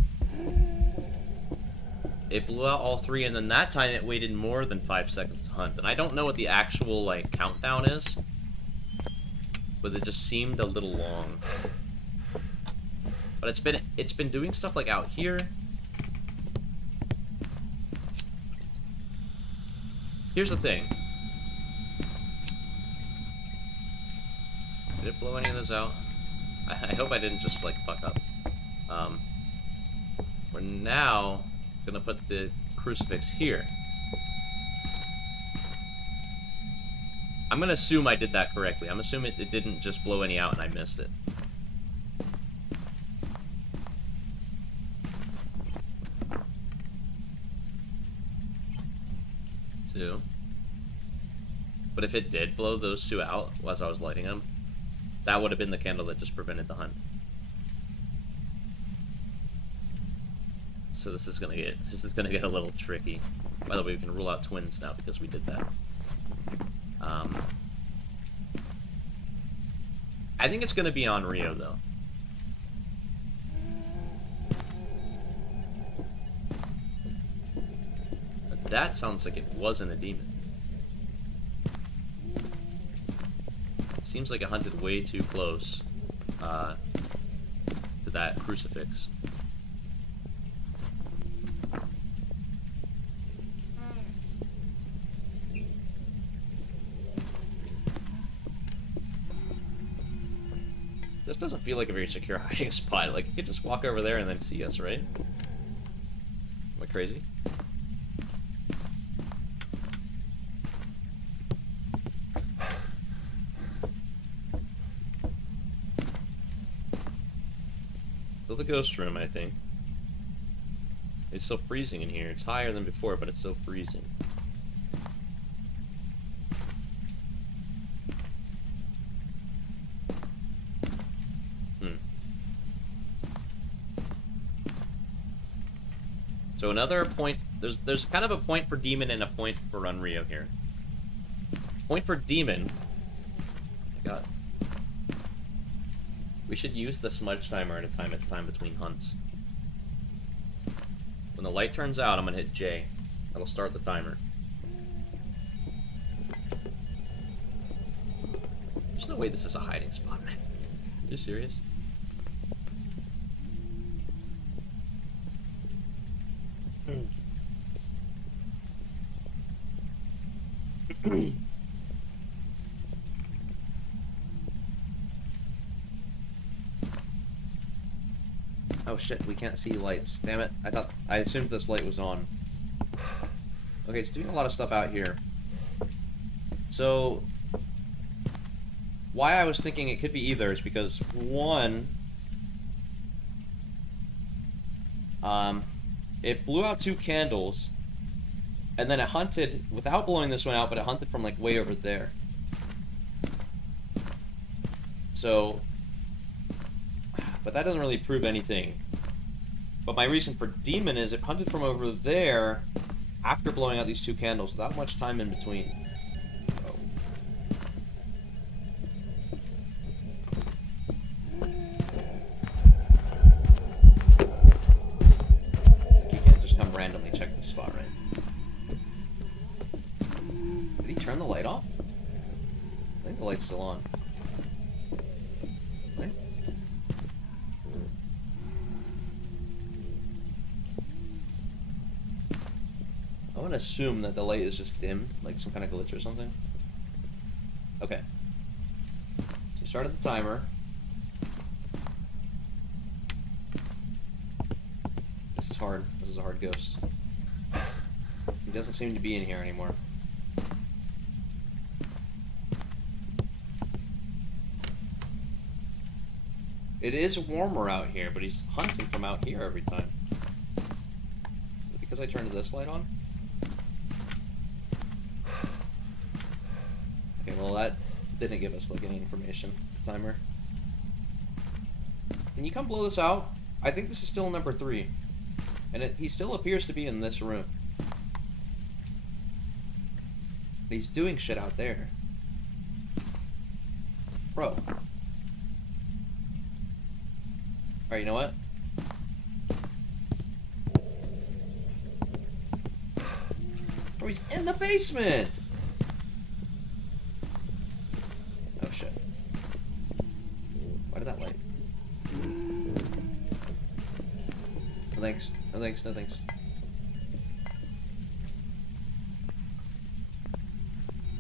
It blew out all 3, and then that time it waited more than 5 seconds to hunt. And I don't know what the actual, like, countdown is, but it just seemed a little long. But it's been doing stuff like out here. Here's the thing. Did it blow any of those out? I hope I didn't just, like, fuck up. We're now gonna put the crucifix here. I'm gonna assume I did that correctly. I'm assuming it didn't just blow any out and I missed it. Two. But if it did blow those two out as I was lighting them, that would have been the candle that just prevented the hunt. So this is gonna get a little tricky. By the way, we can rule out twins now because we did that. I think it's gonna be on Rio though. That sounds like it wasn't a demon. Seems like it hunted way too close to that crucifix. This doesn't feel like a very secure hiding spot. Like, you could just walk over there and then see us, right? Am I crazy? Still the ghost room, I think. It's still freezing in here. It's higher than before, but it's still freezing. So another point, there's kind of a point for demon and a point for Unrio here. Point for demon. Oh my god. We should use the smudge timer to time its time between hunts. When the light turns out, I'm gonna hit J. That'll start the timer. There's no way this is a hiding spot, man. Are you serious? Oh shit, we can't see lights. Damn it. I assumed this light was on. Okay, it's doing a lot of stuff out here. So why I was thinking it could be either is because one, it blew out 2 candles, and then it hunted without blowing this one out, but it hunted from like way over there. So, but that doesn't really prove anything. But my reason for demon is it hunted from over there after blowing out these 2 candles without much time in between. Randomly check this spot, right? Did he turn the light off? I think the light's still on. Right? I want to assume that the light is just dimmed, like some kind of glitch or something. Okay. So we started the timer. This is hard. This is a hard ghost. He doesn't seem to be in here anymore. It is warmer out here, but he's hunting from out here every time. Is it because I turned this light on? Okay, well that didn't give us like any information. The timer. Can you come blow this out? I think this is still number 3. And he still appears to be in this room. He's doing shit out there. Bro. Alright, you know what? Bro, he's in the basement! Oh shit. Why did that light? No thanks. No thanks, no thanks.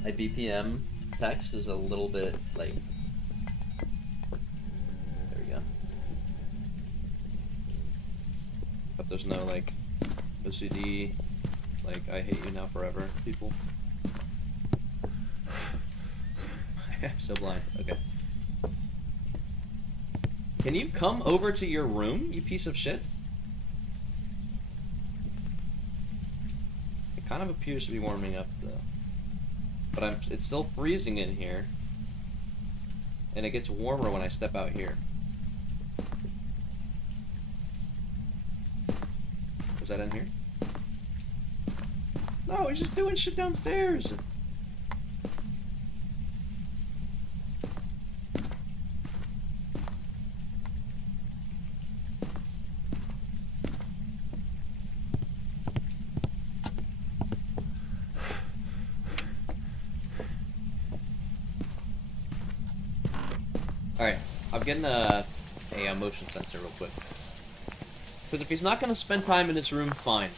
My BPM text is a little bit, like... There we go. Hope there's no, like, OCD, like, I hate you now forever, people. I'm so blind. Okay. Can you come over to your room, you piece of shit? It kind of appears to be warming up, though. But it's still freezing in here. And it gets warmer when I step out here. Was that in here? No, he's just doing shit downstairs. Alright, I'm getting a motion sensor real quick. Because if he's not going to spend time in his room, fine.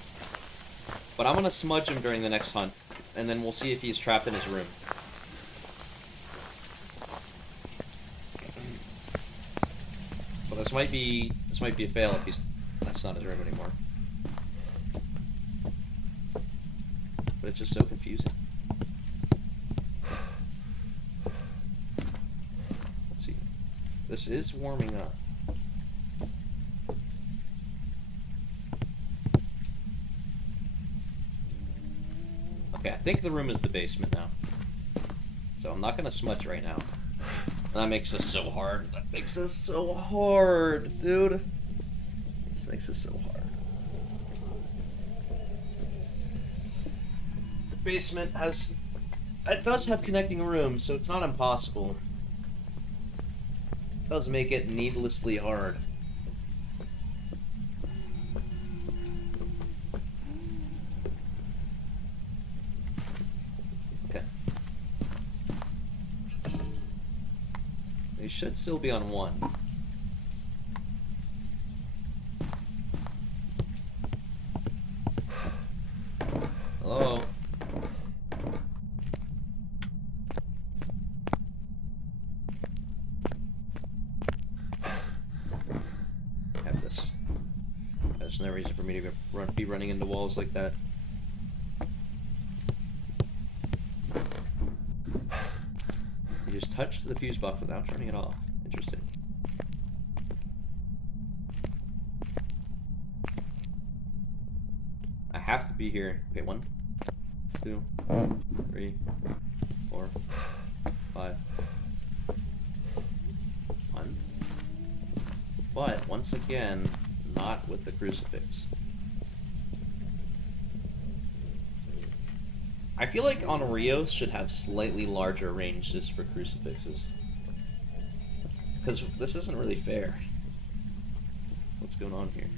But I'm going to smudge him during the next hunt, and then we'll see if he's trapped in his room. Well, this might be a fail if that's not his room anymore. But it's just so confusing. Let's see. This is warming up. Okay, I think the room is the basement now. So I'm not gonna smudge right now. That makes this so hard. That makes this so hard, dude. This makes this so hard. The basement it does have connecting rooms, so it's not impossible. It does make it needlessly hard. They should still be on 1. Hello? Have this. There's no reason for me to be running into walls like that. You just touched the fuse box without turning it off. Interesting. I have to be here. Okay, 1, 2, 3, 4, 5. 1. But, once again, not with the crucifix. I feel like on Rios should have slightly larger ranges for crucifixes. Because this isn't really fair. What's going on here?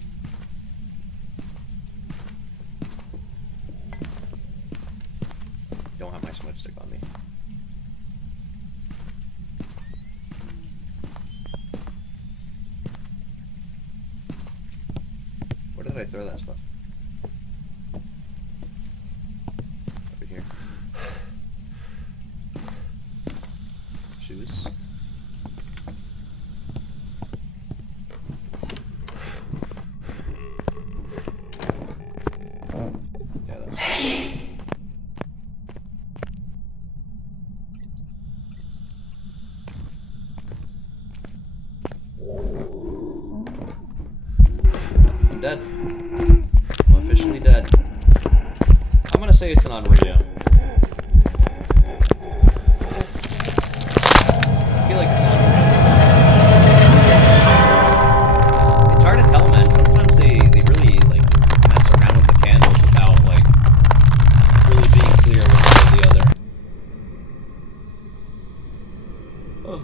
Don't have my smudge stick on me. Where did I throw that stuff? Here. Shoes. Yeah, that's fine. I'm dead. I'm officially dead. I'm gonna say it's an Unreal. I feel like it's an Unreal. It's hard to tell, man. Sometimes they really like mess around with the candles without like really being clear one way or the other. Oh.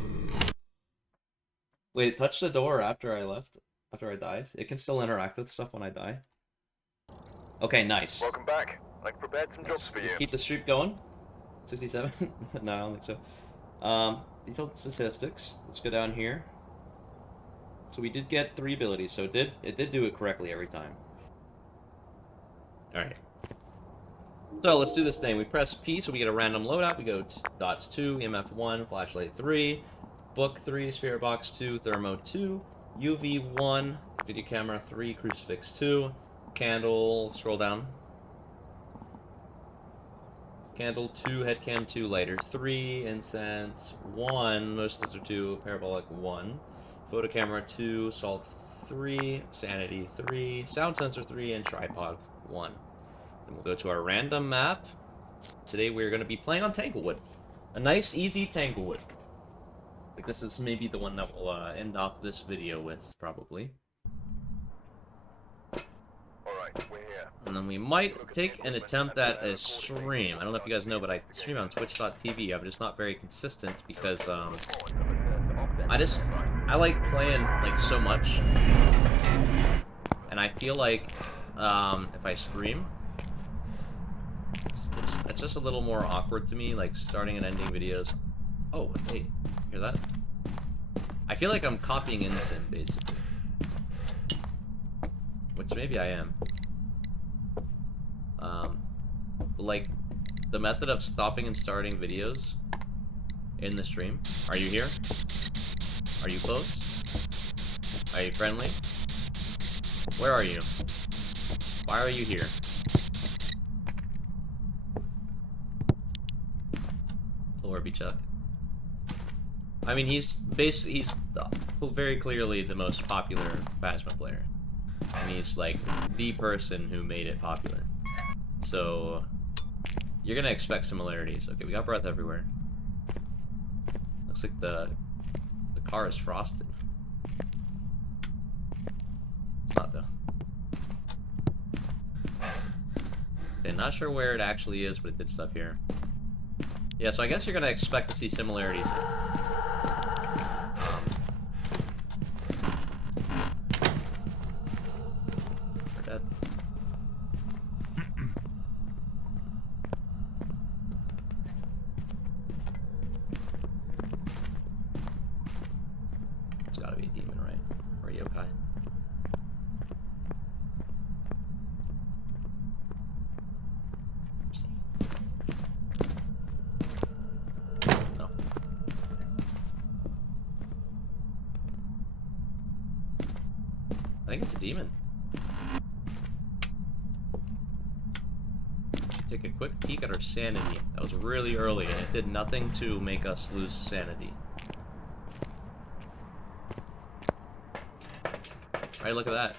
Wait, touch the door after I left? After I died? It can still interact with stuff when I die? Okay, nice. Welcome back. I've prepared some jobs for you. Keep the streak going. 67? No, I don't think so. Detailed statistics. Let's go down here. So we did get 3 abilities, so it did do it correctly every time. Alright. So let's do this thing. We press P, so we get a random loadout. We go dots 2, EMF 1, flashlight 3, book 3, spirit box 2, thermo 2, UV 1, video camera 3, crucifix 2, candle, scroll down. Candle 2, head cam 2, lighter 3, incense 1, motion sensor 2, parabolic 1, photo camera 2, salt 3, sanity 3, sound sensor 3, and tripod 1. Then we'll go to our random map. Today we're going to be playing on Tanglewood. A nice, easy Tanglewood. Like, this is maybe the one that we'll end off this video with, probably. Alright, we're here. And then we might take an attempt at a stream. I don't know if you guys know, but I stream on twitch.tv. I'm just not very consistent because, I like playing, like, so much. And I feel like, if I stream, it's just a little more awkward to me, like, starting and ending videos. Oh, hey, hear that? I feel like I'm copying Insyn, basically. Which maybe I am. Like, the method of stopping and starting videos in the stream. Are you here? Are you close? Are you friendly? Where are you? Why are you here? Lorby Chuck. I mean, he's very clearly the most popular Phasma player. And he's, like, the person who made it popular. So, you're gonna expect similarities. Okay, we got breath everywhere. Looks like the car is frosted. It's not, though. Okay, not sure where it actually is, but it did stuff here. Yeah, so I guess you're gonna expect to see similarities. We're dead. It's gotta be a demon, right? Or yokai. No. I think it's a demon. Take a quick peek at our sanity. That was really early, and it did nothing to make us lose sanity. Alright, look at that.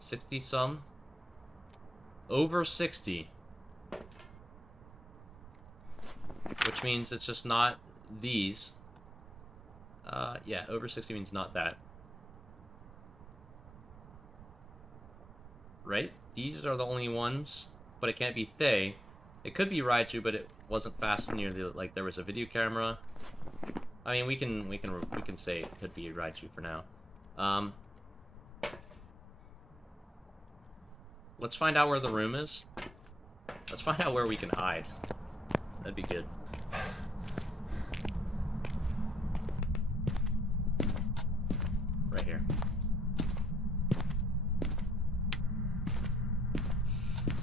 60-some. Over 60. Which means it's just not these. Yeah, over 60 means not that. Right? These are the only ones, but it can't be Thay. It could be Raichu, but it wasn't fast near the, like, there was a video camera. I mean, we can say it could be Raichu for now. Let's find out where the room is. Let's find out where we can hide. That'd be good. Right here.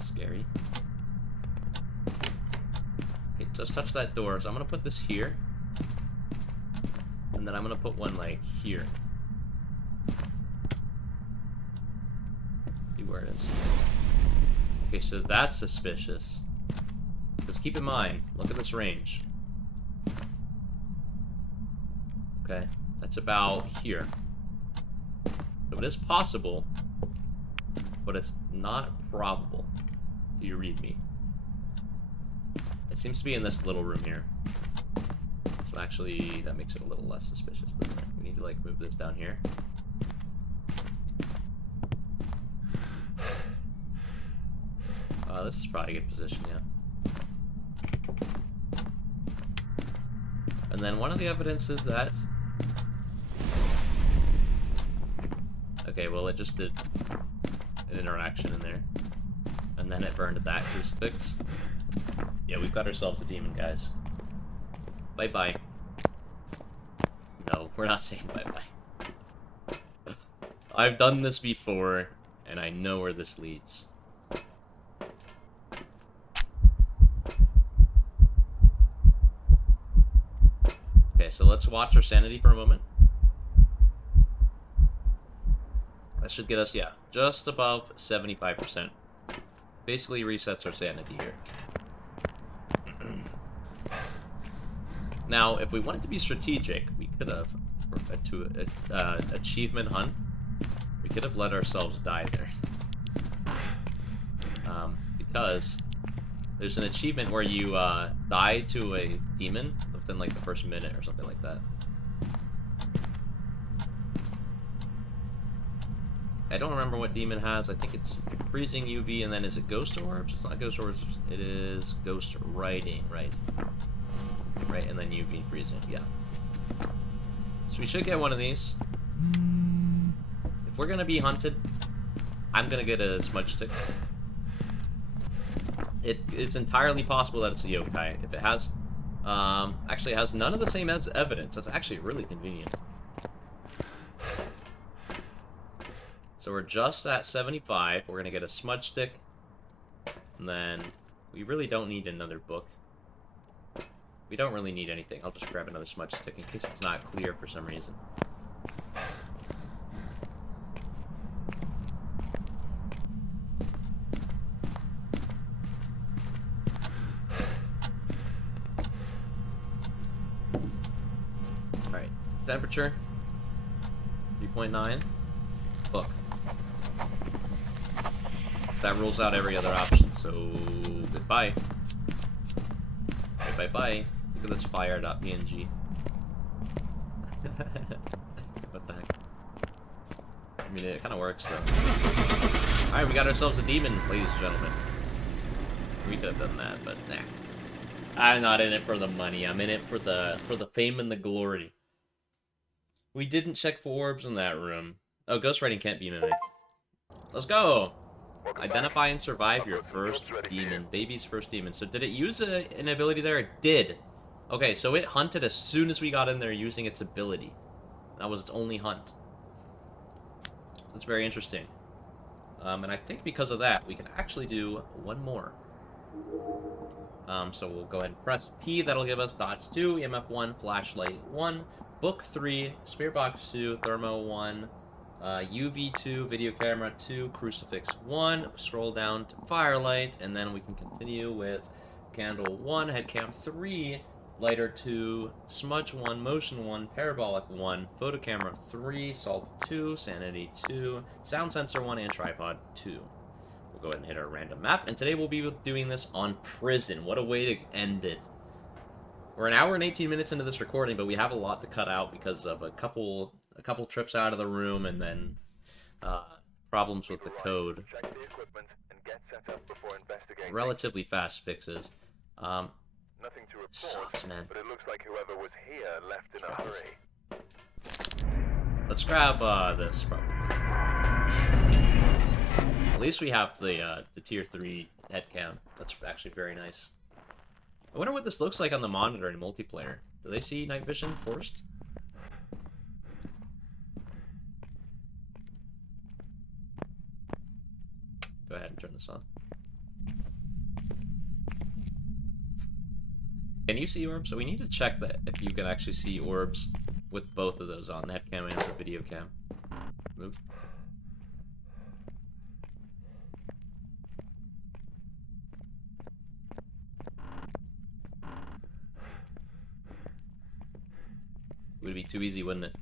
Scary. Okay, just touch that door. So I'm gonna put this here. And then I'm gonna put one, like, here. See where it is. Okay, so that's suspicious. Just keep in mind, look at this range. Okay, that's about here. So it is possible, but it's not probable. Do you read me? It seems to be in this little room here. So actually, that makes it a little less suspicious, doesn't it? We need to, like, move this down here. This is probably a good position, yeah. And then one of the evidence is that... Okay, well, it just did an interaction in there. And then it burned that crucifix. Yeah, we've got ourselves a demon, guys. Bye-bye. No, we're not saying bye-bye. I've done this before, and I know where this leads. Okay, so let's watch our sanity for a moment. That should get us, yeah, just above 75%. Basically resets our sanity here. Now, if we wanted to be strategic, we could have, achievement hunt, we could have let ourselves die there. Because There's an achievement where you die to a demon within like the first minute or something like that. I don't remember what demon has. I think it's freezing UV, and then is it ghost orbs? It's not ghost orbs. It is ghost writing, right? Right, and then UV freezing. Yeah. So we should get one of these. If we're gonna be hunted, I'm gonna get a smudge stick. It's entirely possible that it's a yokai. If it has, actually it has none of the same as evidence. That's actually really convenient. So we're just at 75. We're gonna get a smudge stick, and then we really don't need another book. We don't really need anything. I'll just grab another smudge stick in case it's not clear for some reason. Alright, temperature 3.9. Book. That rules out every other option, so goodbye. Bye-bye. Look at this fire.png. What the heck? I mean, it kind of works, though. Alright, we got ourselves a demon, ladies and gentlemen. We could have done that, but nah. I'm not in it for the money. I'm in it for the fame and the glory. We didn't check for orbs in that room. Oh, ghostwriting can't be mimicked. Let's go! Identify and survive your first demon. Baby's first demon. So did it use an ability there? It did. Okay, so it hunted as soon as we got in there using its ability. That was its only hunt. That's very interesting. And I think because of that, we can actually do one more. So we'll go ahead and press P. That'll give us dots 2, EMF 1, flashlight 1, book 3, spirit box 2, thermo 1, UV 2, video camera 2, crucifix 1, scroll down to firelight, and then we can continue with candle 1, head cam 3, lighter 2, smudge 1, motion 1, parabolic 1, photo camera 3, salt 2, sanity 2, sound sensor 1, and tripod 2. We'll go ahead and hit our random map, and today we'll be doing this on prison. What a way to end it. We're an hour and 18 minutes into this recording, but we have a lot to cut out because of a couple trips out of the room, and then problems with the code. Relatively fast fixes. Nothing to report, sucks, man. but it looks like whoever was here left in a hurry. Let's grab this, probably. At least we have the tier 3 head cam. That's actually very nice. I wonder what this looks like on the monitor in multiplayer. Do they see night vision forced? Go ahead and turn this on. Can you see orbs? So we need to check that if you can actually see orbs with both of those on, the head cam and the video cam. Move. It would be too easy, wouldn't it?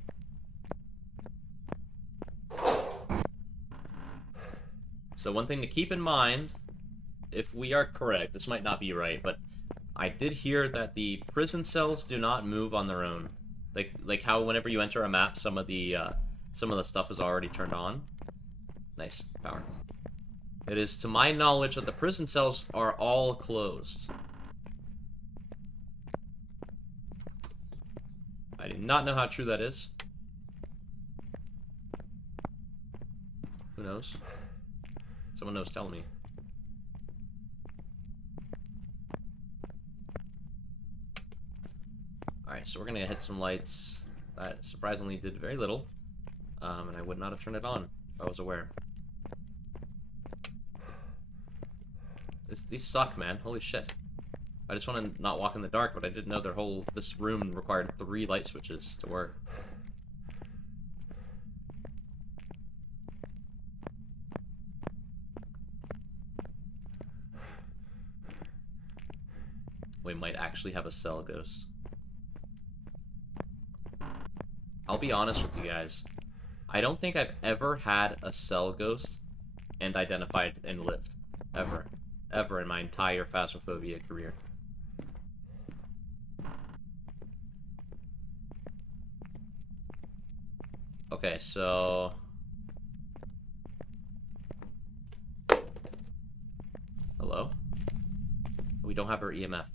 So one thing to keep in mind, if we are correct, this might not be right, but I did hear that the prison cells do not move on their own. Like how whenever you enter a map, some of the stuff is already turned on. Nice power. It is to my knowledge that the prison cells are all closed. I do not know how true that is. Who knows? Someone knows, tell me. Alright, so we're gonna hit some lights. That surprisingly did very little. And I would not have turned it on if I was aware. These suck, man. Holy shit. I just want to not walk in the dark, but I didn't know this room required 3 light switches to work. We might actually have a cell ghost. I'll be honest with you guys. I don't think I've ever had a cell ghost and identified and lived. Ever. ever in my entire Phasmophobia career. Okay, so... Hello? We don't have our EMF.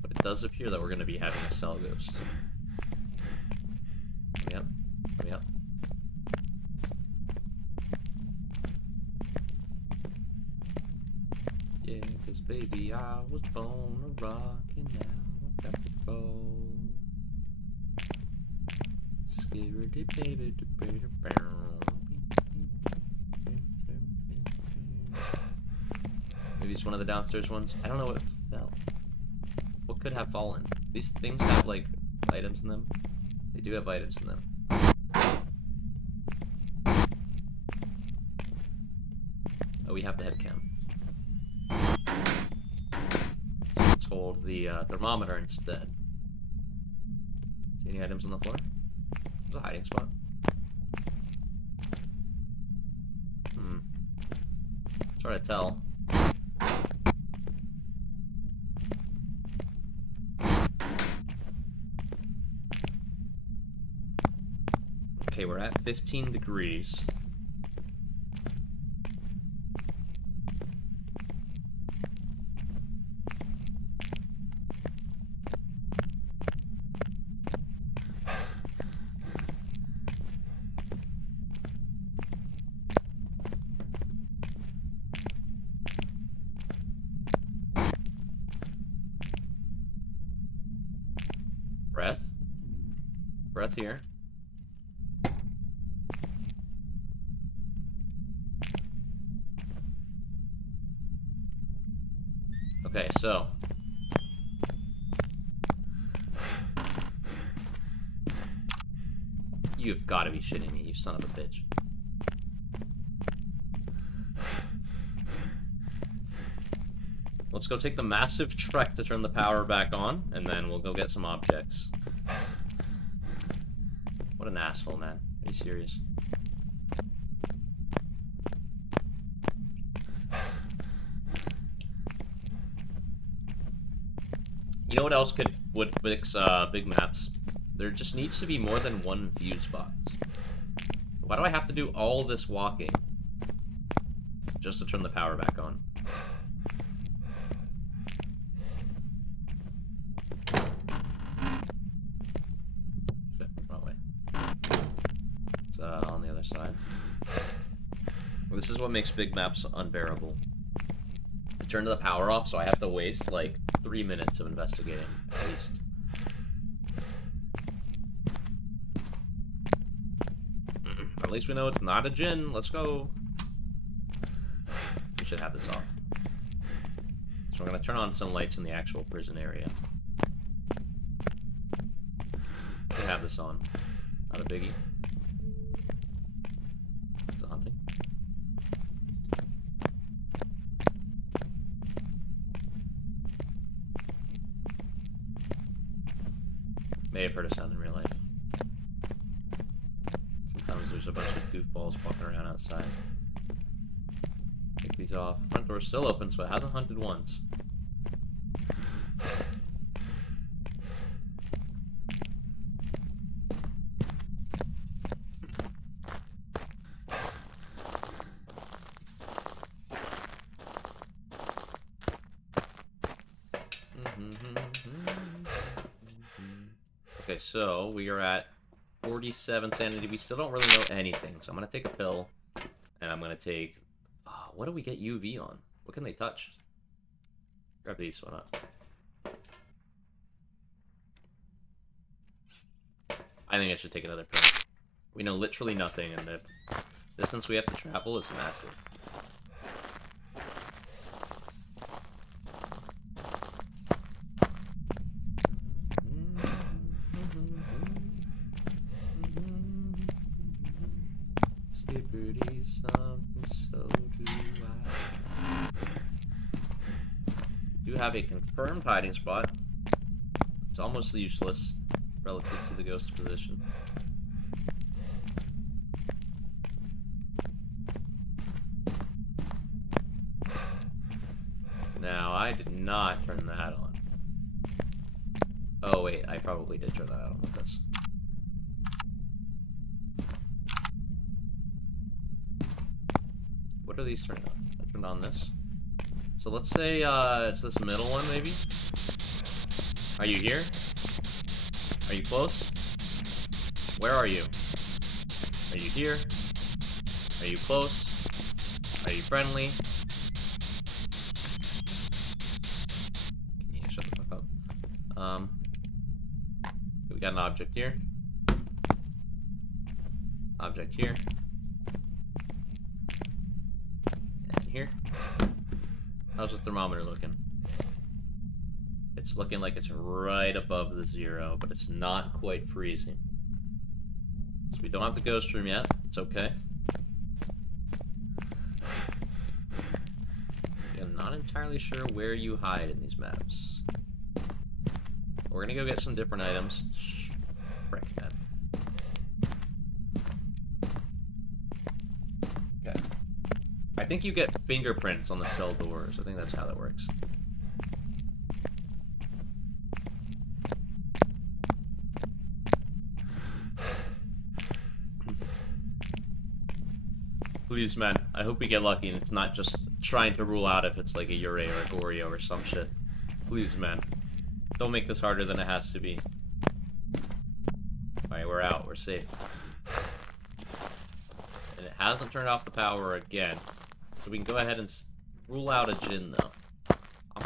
But it does appear that we're going to be having a cell ghost. Yep. Yep. Yeah, 'cause baby, I was born a rock and now I got to roll. Scaredy baby, maybe it's one of the downstairs ones. I don't know what fell. What could have fallen? These things have like items in them. They do have items in them. Oh, we have the head cam. Let's hold the thermometer instead. See any items on the floor? There's a hiding spot. It's hard to tell. Okay, we're at 15 degrees. Breath. Breath here. Okay, so. You've got to be shitting me, you son of a bitch. Let's go take the massive trek to turn the power back on, and then we'll go get some objects. What an asshole, man. Are you serious? You know what else would fix big maps? There just needs to be more than one fuse box. Why do I have to do all this walking just to turn the power back on? Wrong way. It's on the other side. Well, this is what makes big maps unbearable. I turned the power off, so I have to waste like 3 minutes of investigating, at least. At least we know it's not a djinn. Let's go. We should have this off. So we're gonna turn on some lights in the actual prison area. We have this on. Not a biggie. It's a hunting. May have heard a sound in real life. Sometimes there's a bunch of goofballs walking around outside. Take these off. Front door's still open, so it hasn't hunted once. Okay, so we are at 47 sanity. We still don't really know anything, so I'm gonna take a pill, and I'm gonna take. What do we get UV on? What can they touch? Grab these. Why not? I think I should take another pill. We know literally nothing, and the distance we have to travel is massive. Skipperty something, so do I. do have a confirmed hiding spot. It's almost useless relative to the ghost's position. Now, I did not turn that on. Oh, wait, I probably did turn that on with this. What are these turning on? I turned on this. So let's say, it's this middle one, maybe? Are you here? Are you close? Where are you? Are you here? Are you close? Are you friendly? Can you shut the fuck up? We got an object here. Object here. And here. How's this thermometer looking? It's looking like it's right above the 0, but it's not quite freezing. So we don't have the ghost room yet. It's okay. I'm not entirely sure where you hide in these maps. We're gonna go get some different items. Frick that. Okay. I think you get fingerprints on the cell doors. I think that's how that works. Please, man. I hope we get lucky and it's not just trying to rule out if it's like a Yurei or a Goryo or some shit. Please, man. Don't make this harder than it has to be. Alright, we're out. We're safe. And it hasn't turned off the power again. So we can go ahead and rule out a Jinn, though. I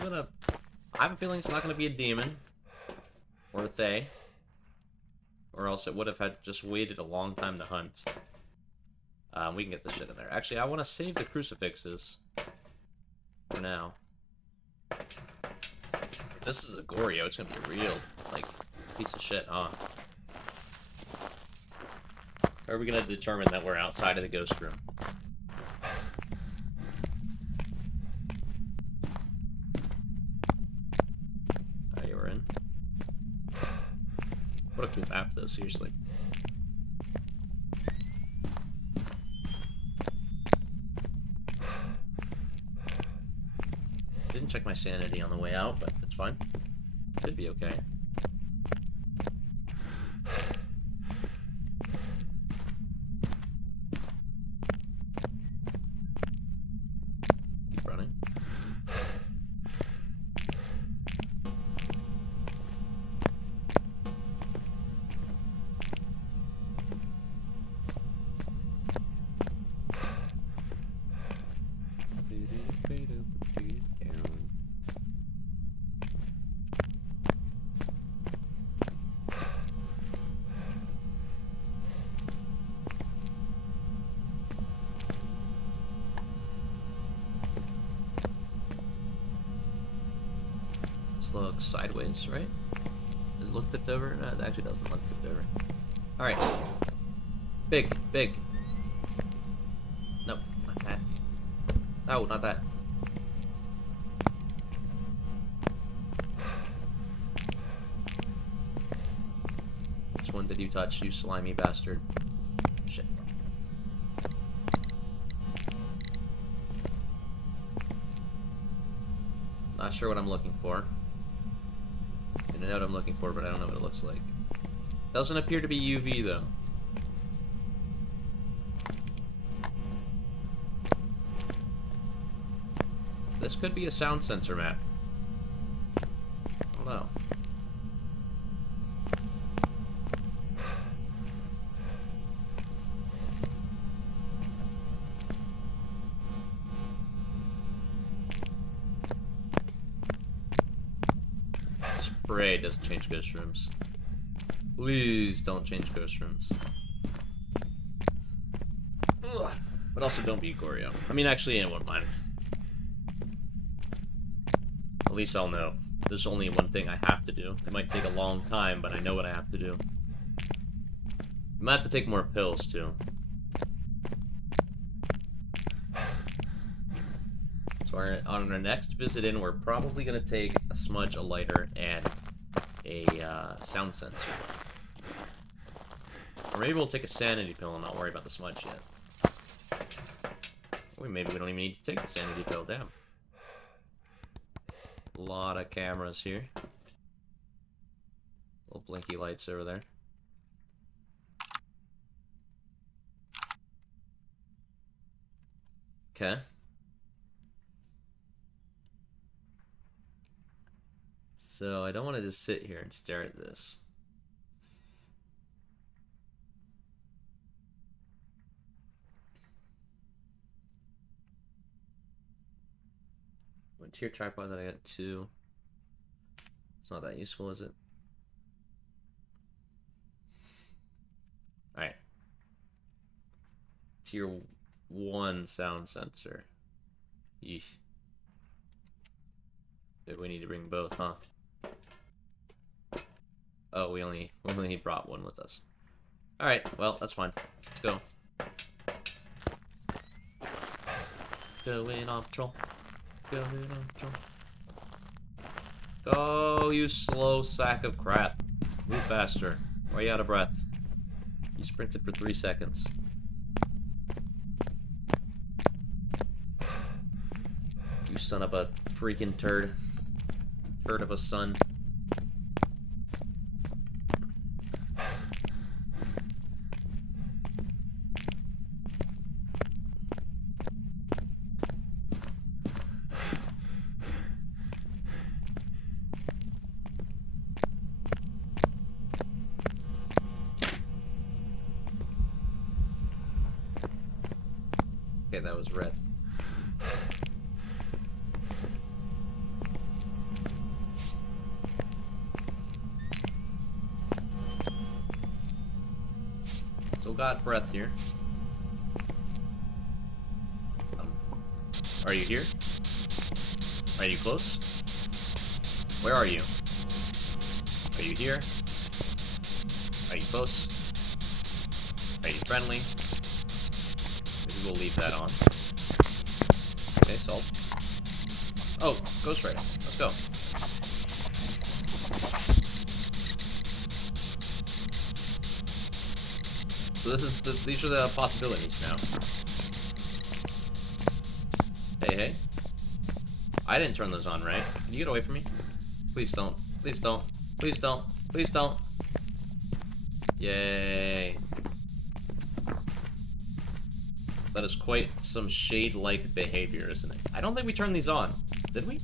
have a feeling it's not gonna be a demon. Or a Thay. Or else it would have had just waited a long time to hunt. We can get this shit in there. Actually, I want to save the crucifixes for now. If this is a Goryo, it's gonna be a real, like, piece of shit, huh? Or are we gonna determine that we're outside of the ghost room? Alright, we're in. What a cool map, though, seriously. Didn't check my sanity on the way out, but it's fine. Should be okay. Keep running. Looks sideways, right? Does it look tipped over? No, it actually doesn't look tipped over. Alright. Big. Nope, not that. No, not that. Which one did you touch, you slimy bastard? Shit. Not sure what I'm looking for. I know what I'm looking for, but I don't know what it looks like. Doesn't appear to be UV, though. This could be a sound sensor map. I don't know. Spray doesn't change ghost rooms. Please don't change ghost rooms. Ugh. But also don't be Goryo. I mean, actually, anyone mind. At least I'll know. There's only one thing I have to do. It might take a long time, but I know what I have to do. I might have to take more pills, too. So So on our next visit in, we're probably going to take a smudge, a lighter, and a sound sensor. Or maybe we'll take a sanity pill and not worry about the smudge yet. Or maybe we don't even need to take the sanity pill, damn. A lot of cameras here. Little blinky lights over there. Okay. So I don't want to just sit here and stare at this. One tier tripod that I got 2. It's not that useful, is it? Alright. Tier 1 sound sensor. Yeesh. Maybe we need to bring both, huh? Oh, we only brought one with us. Alright, well, that's fine. Let's go. Going on patrol. Going on patrol. Go, you slow sack of crap. Move faster. Why are you out of breath? You sprinted for 3 seconds. You son of a freaking turd. Turd of a son. Okay, that was red. Still got breath here. Are you here? Are you close? Where are you? Are you here? Are you close? Are you friendly? Maybe we'll leave that on. Okay, salt. Oh, Ghost Rider. Let's go. So these are the possibilities now. Hey, hey. I didn't turn those on, right? Can you get away from me? Please don't. Please don't. Please don't. Please don't. Yay. That is quite some shade-like behavior, isn't it? I don't think we turned these on. Did we?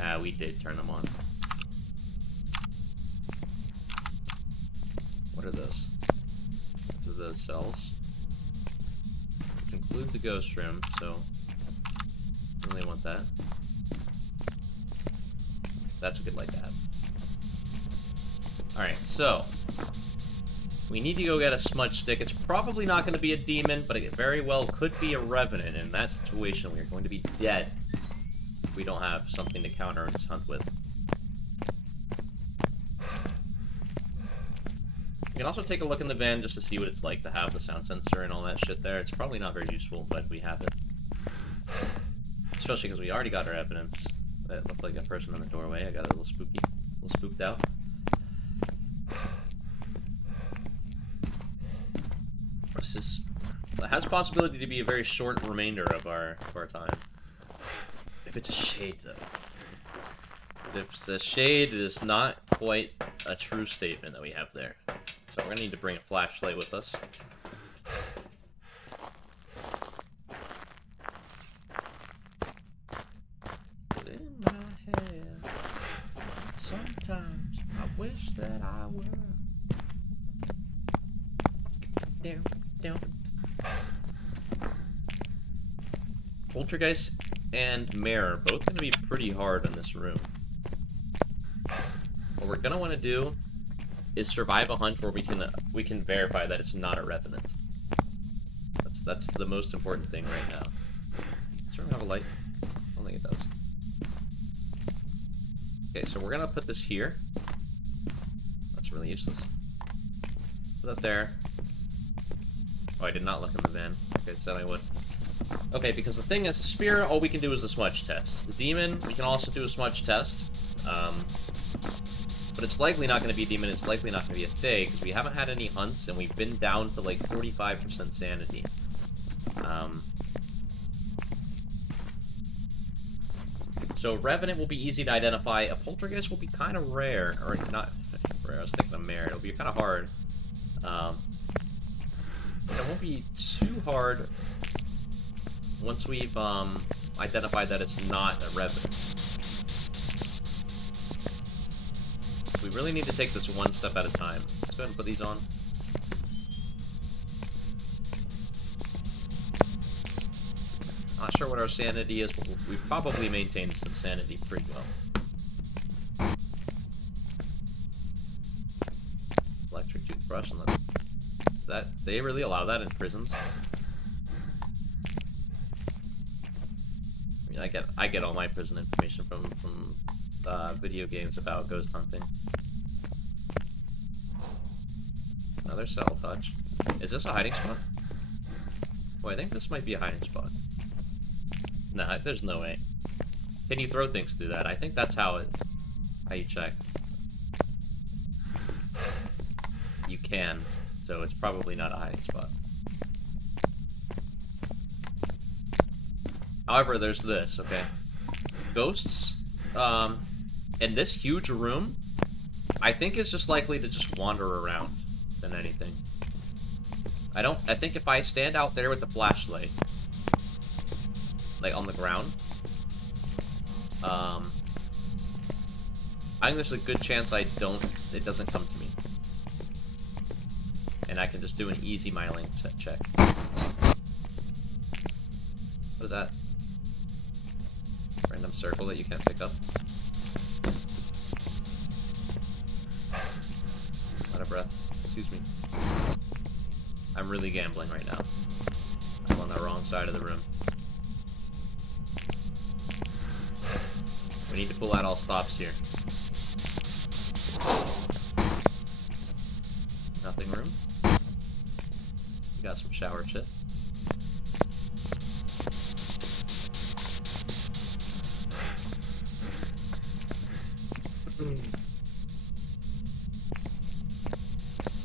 Ah, we did turn them on. What are those? Those are those cells. Which include the ghost room, so I really want that. That's a good light to have. Alright, so we need to go get a smudge stick. It's probably not going to be a demon, but it very well could be a revenant. In that situation, we are going to be dead if we don't have something to counter its hunt with. You can also take a look in the van just to see what it's like to have the sound sensor and all that shit there. It's probably not very useful, but we have it. Especially because we already got our evidence. That looked like a person in the doorway. I got a little spooky. A little spooked out. This has possibility to be a very short remainder of our time. If it's a shade, though. If it's a shade, it is not quite a true statement that we have there. So we're gonna need to bring a flashlight with us. Put in my head. Sometimes I wish that I were. Down. Poltergeist and Mare are both going to be pretty hard in this room. What we're going to want to do is survive a hunt where we can verify that it's not a revenant. That's the most important thing right now. Does it have a light? I don't think it does. Okay, so we're going to put this here. That's really useless. Put that there. Oh, I did not look in the van. Okay, it said I would. Okay, because the thing is, the spirit, all we can do is a smudge test. The demon, we can also do a smudge test. But it's likely not going to be a demon, it's likely not going to be a Fae, because we haven't had any hunts, and we've been down to, like, 45% sanity. So Revenant will be easy to identify. A Poltergeist will be kind of rare. Or, not rare, I was thinking of Mare. It'll be kind of hard. But it won't be too hard once we've identified that it's not a Revenant. We really need to take this one step at a time. Let's go ahead and put these on. Not sure what our sanity is, but we've probably maintained some sanity pretty well. Electric toothbrush, and let's... Is that... They really allow that in prisons? I mean, I get all my prison information from video games about ghost hunting. Another cell touch. Is this a hiding spot? Well, I think this might be a hiding spot. Nah, there's no way. Can you throw things through that? I think that's how you check. You can, so it's probably not a hiding spot. However, there's this, okay? Ghosts, in this huge room, I think is just likely to just wander around than anything. I think if I stand out there with the flashlight, like on the ground, I think there's a good chance it doesn't come to me. And I can just do an easy myling check. What is that? Random circle that you can't pick up. Out of breath. Excuse me. I'm really gambling right now. I'm on the wrong side of the room. We need to pull out all stops here. Nothing room. We got some shower shit.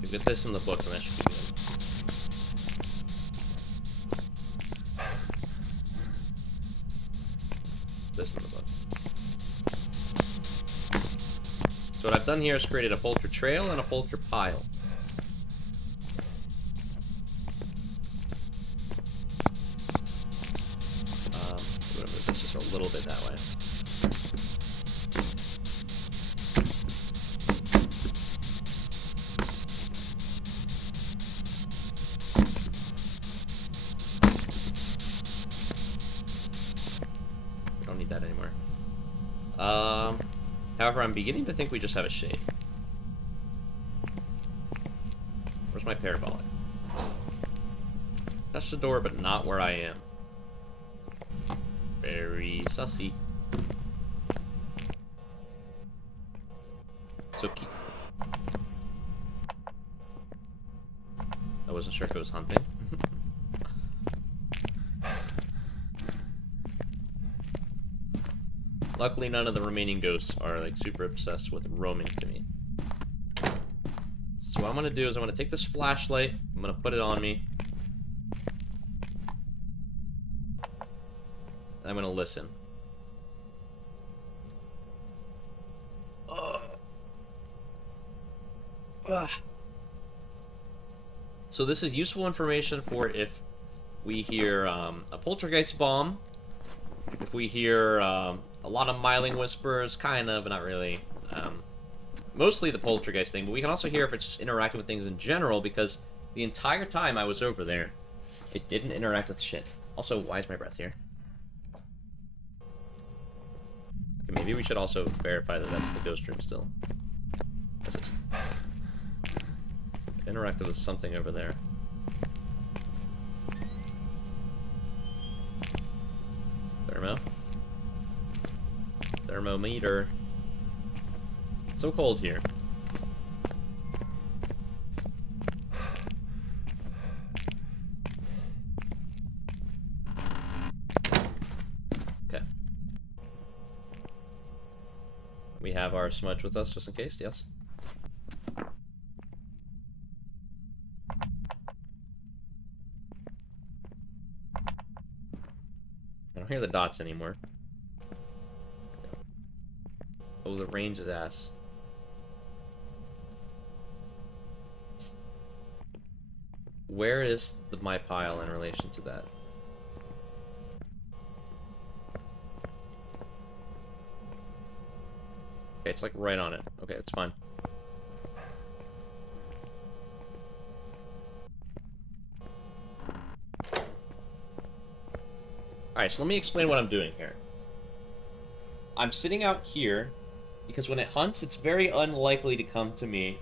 You get this in the book and that should be good. This in the book. So what I've done here is created a Polter trail and a Polter pile. I'm gonna move this just a little bit that way. We don't need that anymore. However, I'm beginning to think we just have a shade. Where's my parabolic? Touch the door, but not where I am. Very sussy. So keep... I wasn't sure if it was hunting. Luckily, none of the remaining ghosts are, like, super obsessed with roaming to me. So what I'm gonna do is I'm gonna take this flashlight, I'm gonna put it on me, and I'm gonna listen. So this is useful information for if we hear a poltergeist bomb, if we hear a lot of myling whispers, kind of, but not really. Mostly the poltergeist thing, but we can also hear if it's just interacting with things in general, because the entire time I was over there, it didn't interact with shit. Also, why is my breath here? Okay, maybe we should also verify that that's the ghost room still. This is... It interacted with something over there. Thermometer. It's so cold here. We have our smudge with us, just in case, yes. I don't hear the dots anymore. Oh, the range is ass. Where is my pile in relation to that? Okay, it's like right on it. Okay, it's fine. Alright, so let me explain what I'm doing here. I'm sitting out here because when it hunts, it's very unlikely to come to me,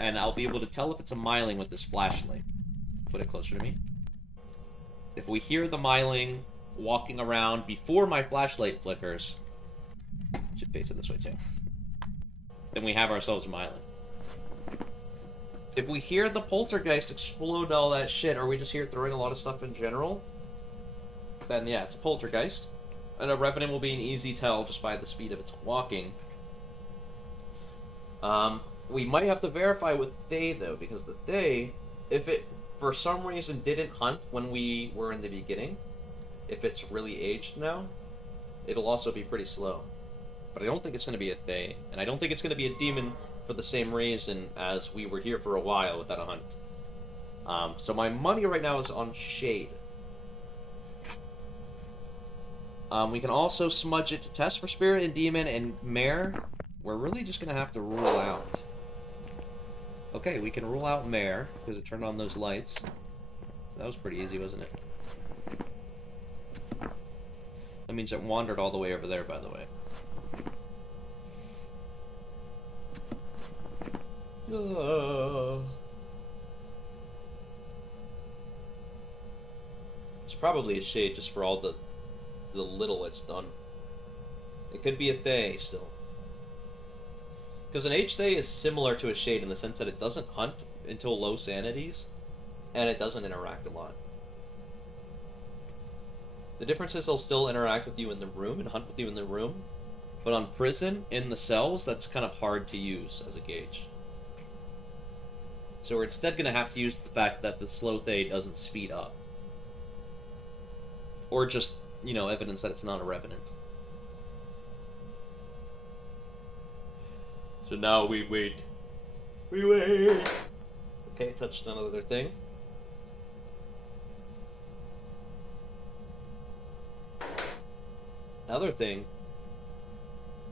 and I'll be able to tell if it's a myling with this flashlight. Put it closer to me. If we hear the myling walking around before my flashlight flickers, should face it this way too, then we have ourselves a myling. If we hear the poltergeist explode all that shit, or we just hear it throwing a lot of stuff in general, then yeah, it's a poltergeist. And a revenant will be an easy tell just by the speed of its walking. We might have to verify with Day, though, because the Day, if it for some reason didn't hunt when we were in the beginning, if it's really aged now, it'll also be pretty slow. But I don't think it's going to be a Day, and I don't think it's going to be a demon for the same reason as we were here for a while without a hunt. So my money right now is on Shade. We can also smudge it to test for Spirit and Demon, and Mare, we're really just going to have to rule out. Okay, we can rule out Mare, because it turned on those lights. That was pretty easy, wasn't it? That means it wandered all the way over there, by the way. It's probably a Shade just for all the little it's done. It could be a Thay still. Because an H-Thay is similar to a Shade in the sense that it doesn't hunt until low sanities, and it doesn't interact a lot. The difference is they'll still interact with you in the room and hunt with you in the room, but on prison, in the cells, that's kind of hard to use as a gauge. So we're instead going to have to use the fact that the slow Thay doesn't speed up. Or just, you know, evidence that it's not a revenant. So now we wait. We wait! Okay, touched another thing. Another thing.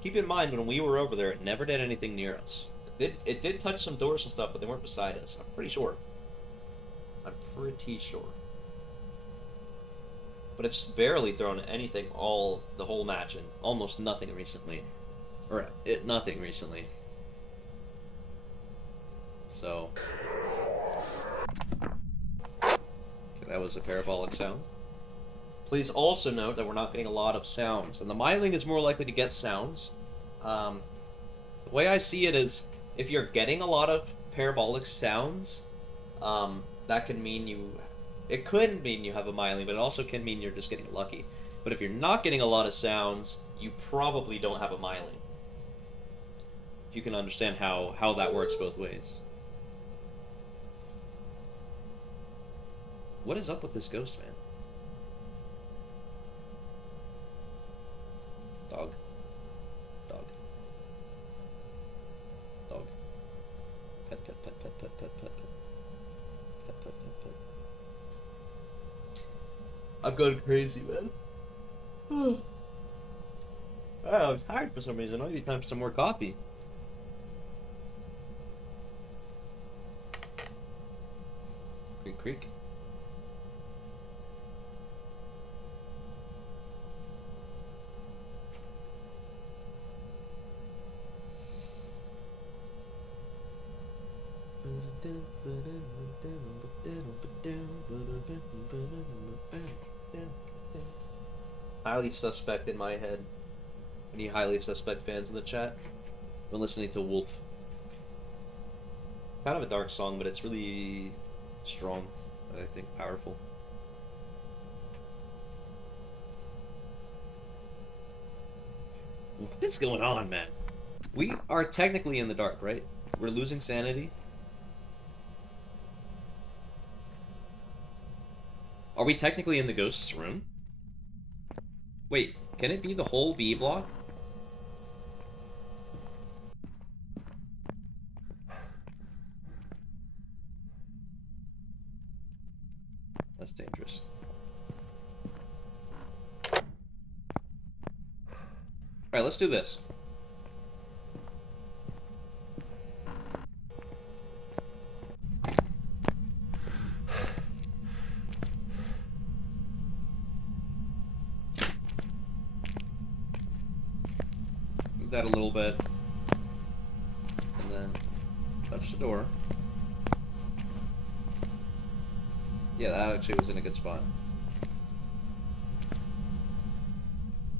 Keep in mind, when we were over there, it never did anything near us. It did touch some doors and stuff, but they weren't beside us. I'm pretty sure. I'm pretty sure. But it's barely thrown anything the whole match, and almost nothing recently. Or, nothing recently. So. Okay, that was a parabolic sound. Please also note that we're not getting a lot of sounds, and the myling is more likely to get sounds. The way I see it is, if you're getting a lot of parabolic sounds, that can mean it could mean you have a myling, but it also can mean you're just getting lucky. But if you're not getting a lot of sounds, you probably don't have a myling. If you can understand how that works both ways. What is up with this ghost, man? Dog. Dog. Dog. Pet, pet, pet, pet, pet, pet, pet, pet. Pet, pet, pet, pet. I'm going crazy, man. I'm tired for some reason. I need time for some more coffee. Creak, creak. Highly suspect in my head. Any highly suspect fans in the chat? Been listening to Wolf. Kind of a dark song, but it's really strong. I think powerful. What is going on, man? We are technically in the dark, right? We're losing sanity. Are we technically in the ghost's room? Wait, can it be the whole B block? That's dangerous. Alright, let's do this. Move that a little bit. And then touch the door. Yeah, that actually was in a good spot.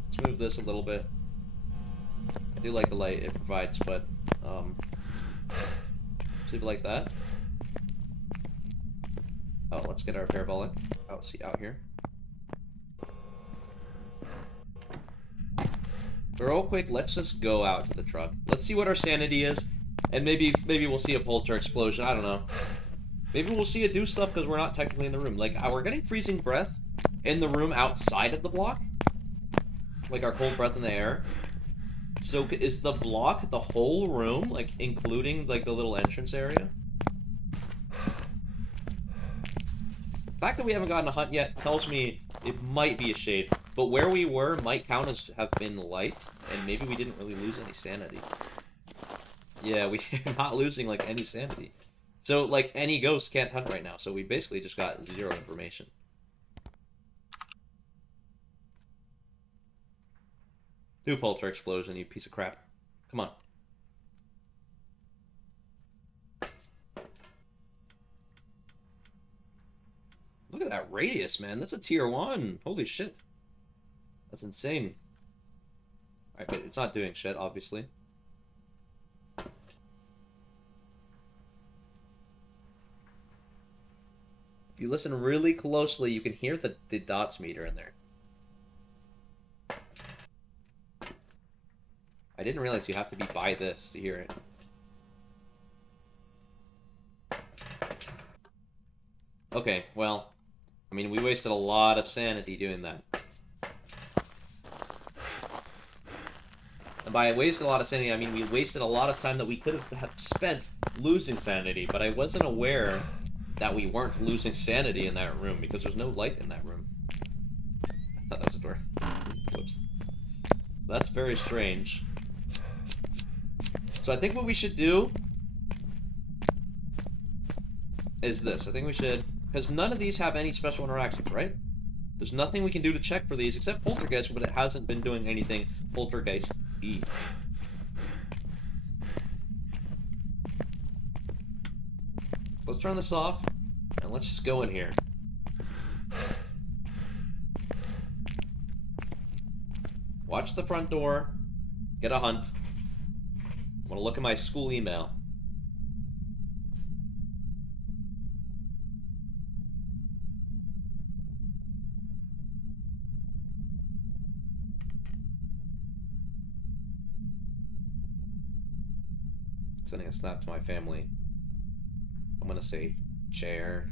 Let's move this a little bit. I do like the light it provides, but let's leave it like that. Oh, let's get our parabolic out here. Real quick, let's just go out to the truck. Let's see what our sanity is, and maybe we'll see a polter explosion. I don't know. Maybe we'll see it do stuff because we're not technically in the room. Like, we're getting freezing breath in the room outside of the block. Like, our cold breath in the air. So, is the block the whole room? Like, including, like, the little entrance area? The fact that we haven't gotten a hunt yet tells me it might be a shade. But where we were might count as have been light, and maybe we didn't really lose any sanity. Yeah, we're not losing, like, any sanity. So, like, any ghost can't hunt right now, so we basically just got 0 information. Do polter explosion, you piece of crap. Come on. Look at that radius, man. That's a tier 1. Holy shit. That's insane. Alright, but it's not doing shit, obviously. If you listen really closely, you can hear the dots meter in there. I didn't realize you have to be by this to hear it. Okay, well, I mean, we wasted a lot of sanity doing that. And by wasted a lot of sanity, I mean we wasted a lot of time that we could have spent losing sanity, but I wasn't aware that we weren't losing sanity in that room because there's no light in that room. I thought that was a door. Whoops. So that's very strange. So I think what we should do is this. I think we should... Because none of these have any special interactions, right? There's nothing we can do to check for these except Poltergeist, but it hasn't been doing anything Poltergeist-y. Let's turn this off, and let's just go in here. Watch the front door. Get a hunt. I want to look at my school email. Sending a snap to my family. I'm gonna say chair.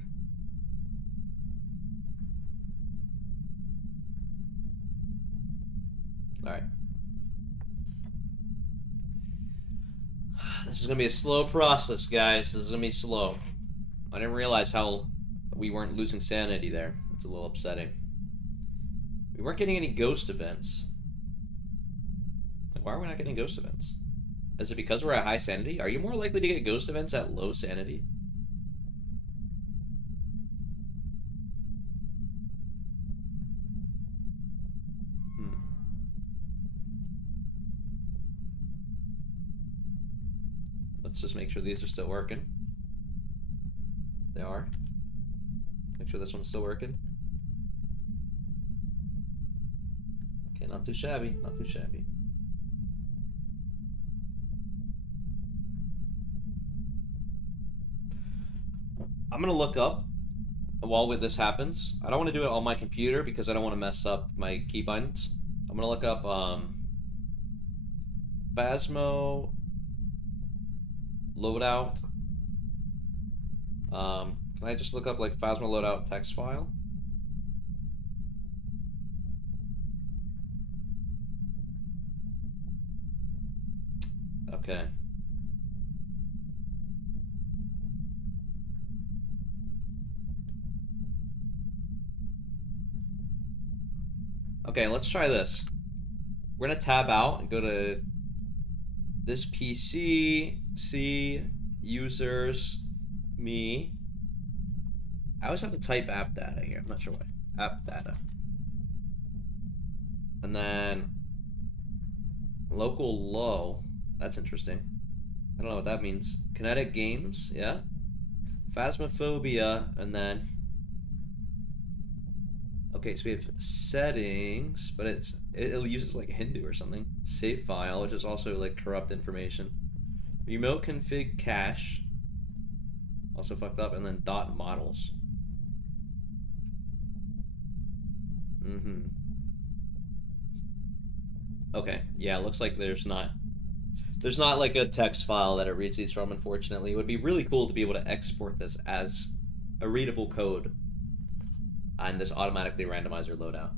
Alright. This is gonna be a slow process, guys. This is gonna be slow. I didn't realize how we weren't losing sanity there. It's a little upsetting. We weren't getting any ghost events. Like, why are we not getting ghost events? Is it because we're at high sanity? Are you more likely to get ghost events at low sanity? Let's just make sure these are still working. They are. Make sure this one's still working. Okay, not too shabby, not too shabby. I'm gonna look up while this happens. I don't want to do it on my computer because I don't want to mess up my keybinds. I'm gonna look up Phasmo loadout. Can I just look up like Phasmo loadout text file? Okay. Okay, let's try this. We're gonna tab out and go to this PC, C, users, me. I always have to type app data here. I'm not sure why. App data. And then local low. That's interesting. I don't know what that means. Kinetic games, yeah. Phasmophobia, and then okay, so we have settings, but it uses like Hindu or something. Save file, which is also like corrupt information. Remote config cache, also fucked up, and then dot models. Okay, yeah, looks like there's not like a text file that it reads these from, unfortunately. It would be really cool to be able to export this as a readable code and this automatically randomizer loadout.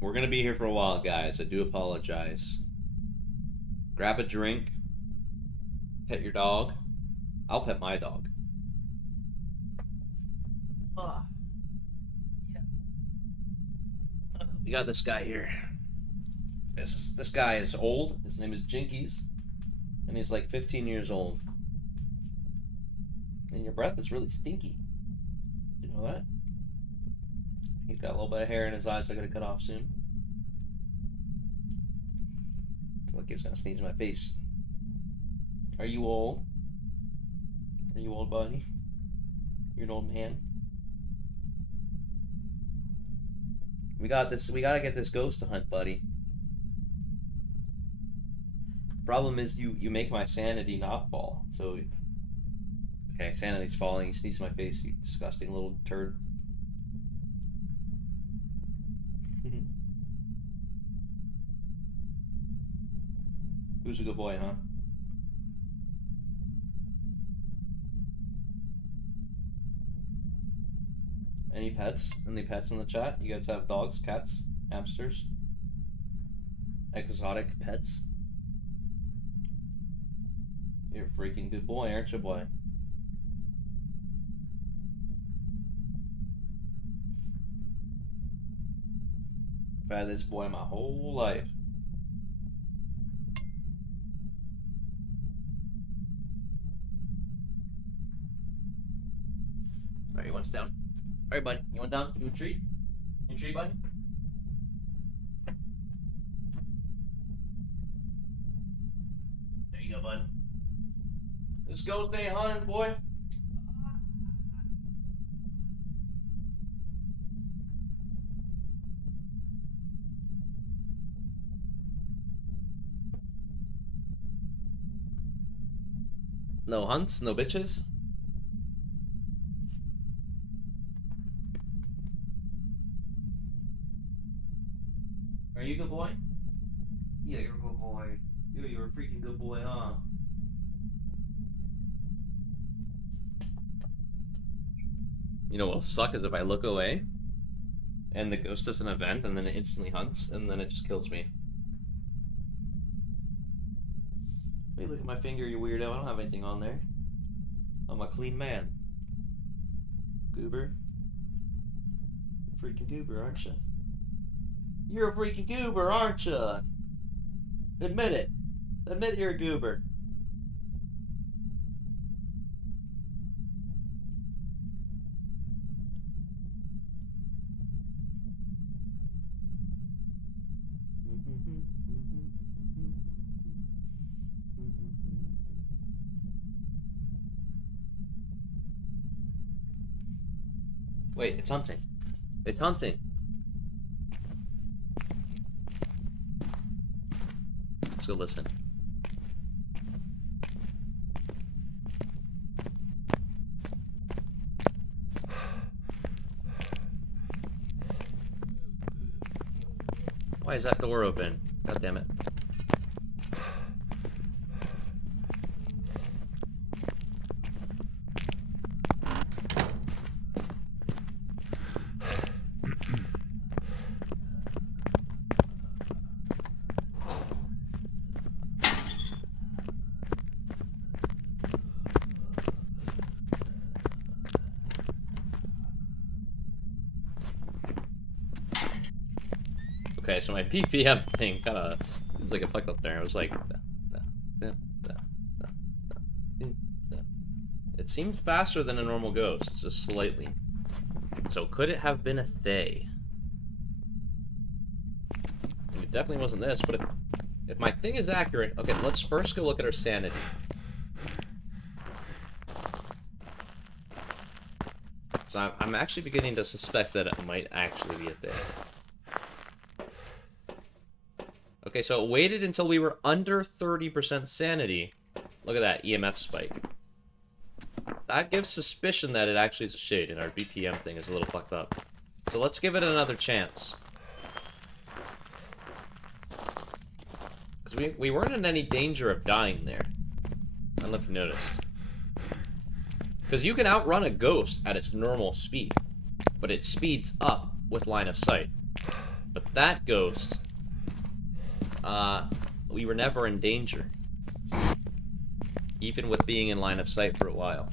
We're gonna be here for a while, guys. I do apologize. Grab a drink. Pet your dog. I'll pet my dog. Yeah. We got this guy here. This guy is old. His name is Jinkies. And he's like 15 years old. And your breath is really stinky. You know that? He's got a little bit of hair in his eyes I gotta cut off soon. I feel like he was gonna sneeze in my face. Are you old? Are you old, buddy? You're an old man. We got this. We gotta get this ghost to hunt, buddy. Problem is, you make my sanity not fall. So, okay, sanity's falling. You sneeze in my face, you disgusting little turd. Who's a good boy, huh? Any pets? Any pets in the chat? You guys have dogs, cats, hamsters? Exotic pets? You're a freaking good boy, aren't you, boy? I've had this boy my whole life. Alright, he wants down. Alright, bud. You want down? You want a treat? You want a treat, bud? There you go, bud. Let's go stay hunting, boy. No hunts, no bitches. Are you a good boy? Yeah, you're a good boy. You're a freaking good boy, huh? You know what'll suck is if I look away and the ghost does an event and then it instantly hunts and then it just kills me. Hey, look at my finger, you weirdo. I don't have anything on there. I'm a clean man. Goober. You're a freaking goober, aren't you? You're a freaking goober, aren't you? Admit it. Admit you're a goober. Wait, it's hunting. It's hunting. Let's go listen. Why is that door open? God damn it. Okay, so my BPM thing kind of like a fuck up there. It was like, it seemed faster than a normal ghost, just slightly. So could it have been a Thay? It definitely wasn't this, but if my thing is accurate, okay, let's first go look at our sanity. So I'm actually beginning to suspect that it might actually be a Thay. Okay, so it waited until we were under 30% sanity. Look at that, EMF spike. That gives suspicion that it actually is a shade, and our BPM thing is a little fucked up. So let's give it another chance. Because we weren't in any danger of dying there. I don't know if you noticed. Because you can outrun a ghost at its normal speed, but it speeds up with line of sight. But that ghost... we were never in danger. Even with being in line of sight for a while.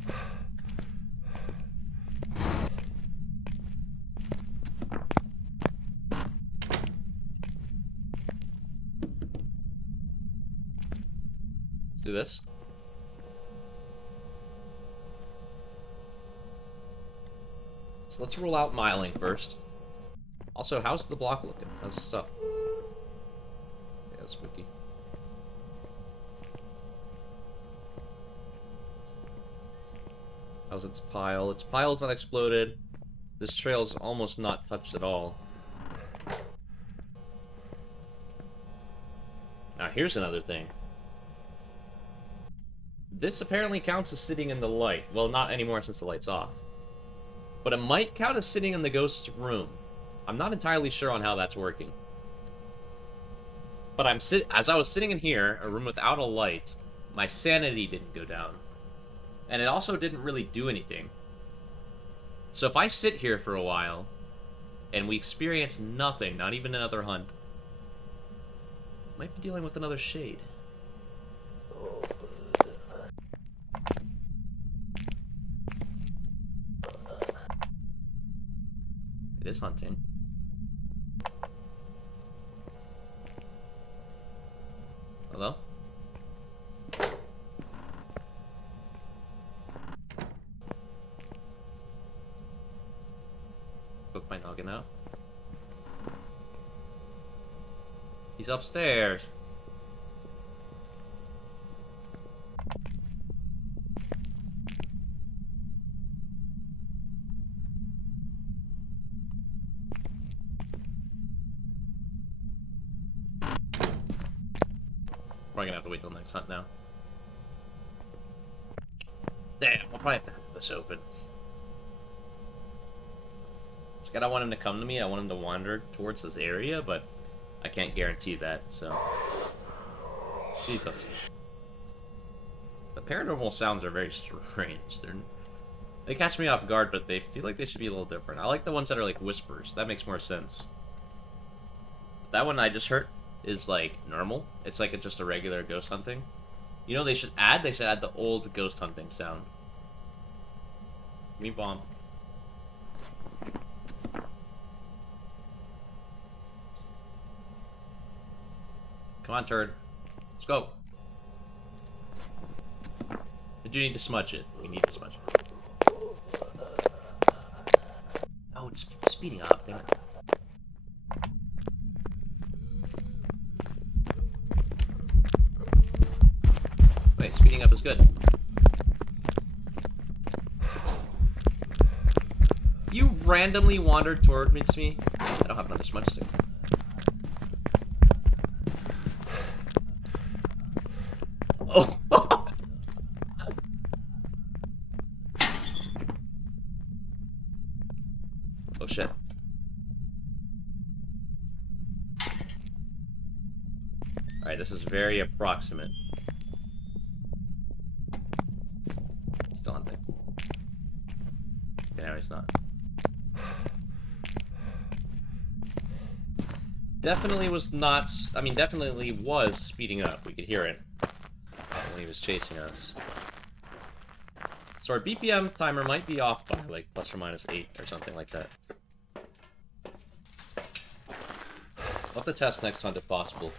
Let's do this. So let's rule out miling first. Also, how's the block looking? How's the stuff? Yeah, spooky. How's its pile? Its pile's not exploded. This trail's almost not touched at all. Now here's another thing. This apparently counts as sitting in the light. Well, not anymore since the light's off. But it might count as sitting in the ghost's room. I'm not entirely sure on how that's working. But as I was sitting in here, a room without a light, my sanity didn't go down. And it also didn't really do anything. So if I sit here for a while, and we experience nothing, not even another hunt, might be dealing with another shade. It is hunting. Hello? Poke my noggin out. He's upstairs. Probably gonna have to wait till next hunt now. Damn, I'll probably have to have this open. I don't want him to come to me, I want him to wander towards this area, but I can't guarantee that, so... Jesus. The paranormal sounds are very strange. They catch me off guard, but they feel like they should be a little different. I like the ones that are like whispers. That makes more sense. That one I just heard is like normal. It's like just a regular ghost hunting. You know they should add the old ghost hunting sound. Me bomb. Come on, turd. Let's go. Did you need to smudge it? We need to smudge it. Oh, it's speeding up. Damn it. Wait, speeding up is good. You randomly wandered towards me? I don't have another smudge stick. Oh! Oh shit. very approximate. Still hunting. Okay, no, he's not. Definitely was not... I mean, definitely was speeding up. We could hear it when he was chasing us. So our BPM timer might be off by, like, plus or minus 8 or something like that. I'll have to test next hunt if possible.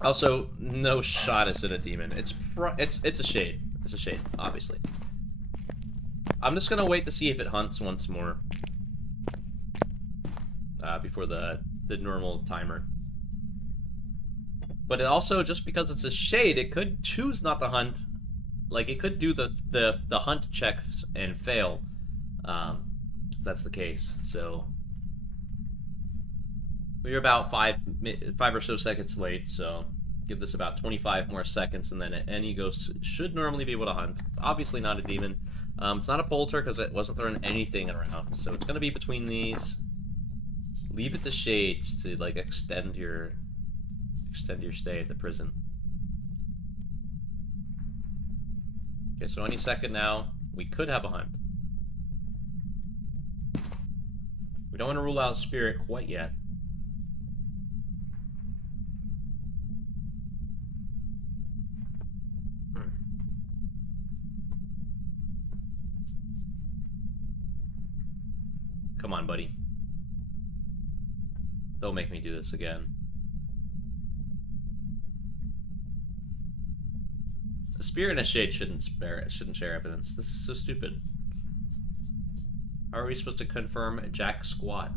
Also, no shot is in a demon. It's a shade. It's a shade, obviously. I'm just gonna wait to see if it hunts once more. Before the normal timer. But it also, just because it's a shade, it could choose not to hunt. Like, it could do the hunt checks and fail. If that's the case. So we're about five or so seconds late, so give this about 25 more seconds, and then any ghost should normally be able to hunt. Obviously not a demon. It's not a polter because it wasn't throwing anything around, so it's going to be between these. Leave it to shades to, like, extend your stay at the prison. Okay, so any second now, we could have a hunt. We don't want to rule out spirit quite yet. Come on, buddy. Don't make me do this again. A spirit and a shade shouldn't share evidence. This is so stupid. How are we supposed to confirm Jack squat?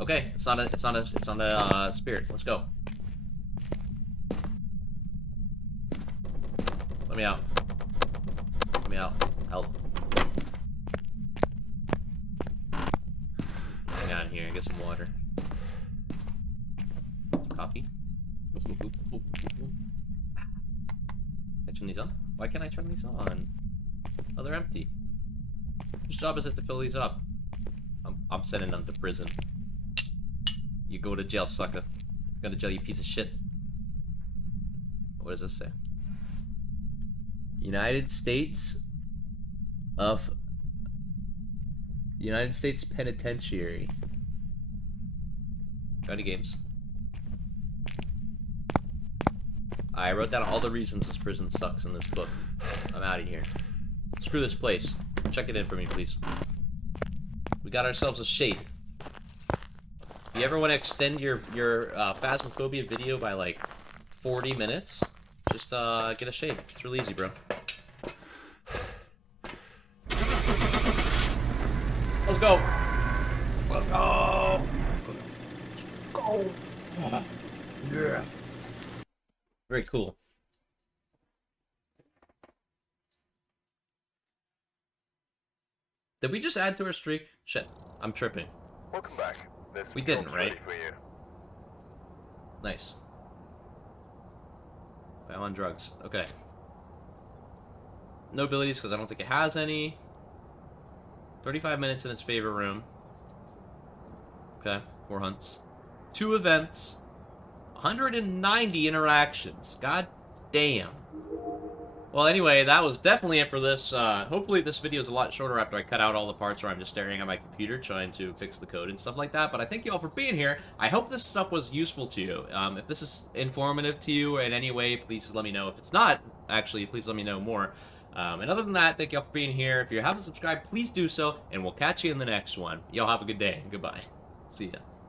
Okay, it's not a spirit. Let's go. Let me out. Let me out. Help. Hang on here, get some water. Some coffee. Can I turn these on? Why can't I turn these on? Oh, they're empty. Whose job is it to fill these up? I'm sending them to prison. You go to jail, sucker. Go to jail, you piece of shit. What does this say? United States Penitentiary. Try games. I wrote down all the reasons this prison sucks in this book. I'm out of here. Screw this place. Check it in for me, please. We got ourselves a shade. If you ever want to extend your Phasmophobia video by like 40 minutes, just get a shade. It's really easy, bro. Let's go. Let's go. Go. Yeah. Very cool. Did we just add to our streak? Shit, I'm tripping. Welcome back. We didn't, right? For you. Nice. I'm on drugs. Okay. No abilities because I don't think it has any. 35 minutes in its favorite room. Okay, 4 hunts. 2 events. 190 interactions. God damn. Well, anyway, that was definitely it for this. Hopefully this video is a lot shorter after I cut out all the parts where I'm just staring at my computer trying to fix the code and stuff like that. But I thank you all for being here. I hope this stuff was useful to you. If this is informative to you in any way, please just let me know. If it's not, actually, please let me know more. And other than that, thank you all for being here. If you haven't subscribed, please do so, and we'll catch you in the next one. Y'all have a good day. Goodbye. See ya.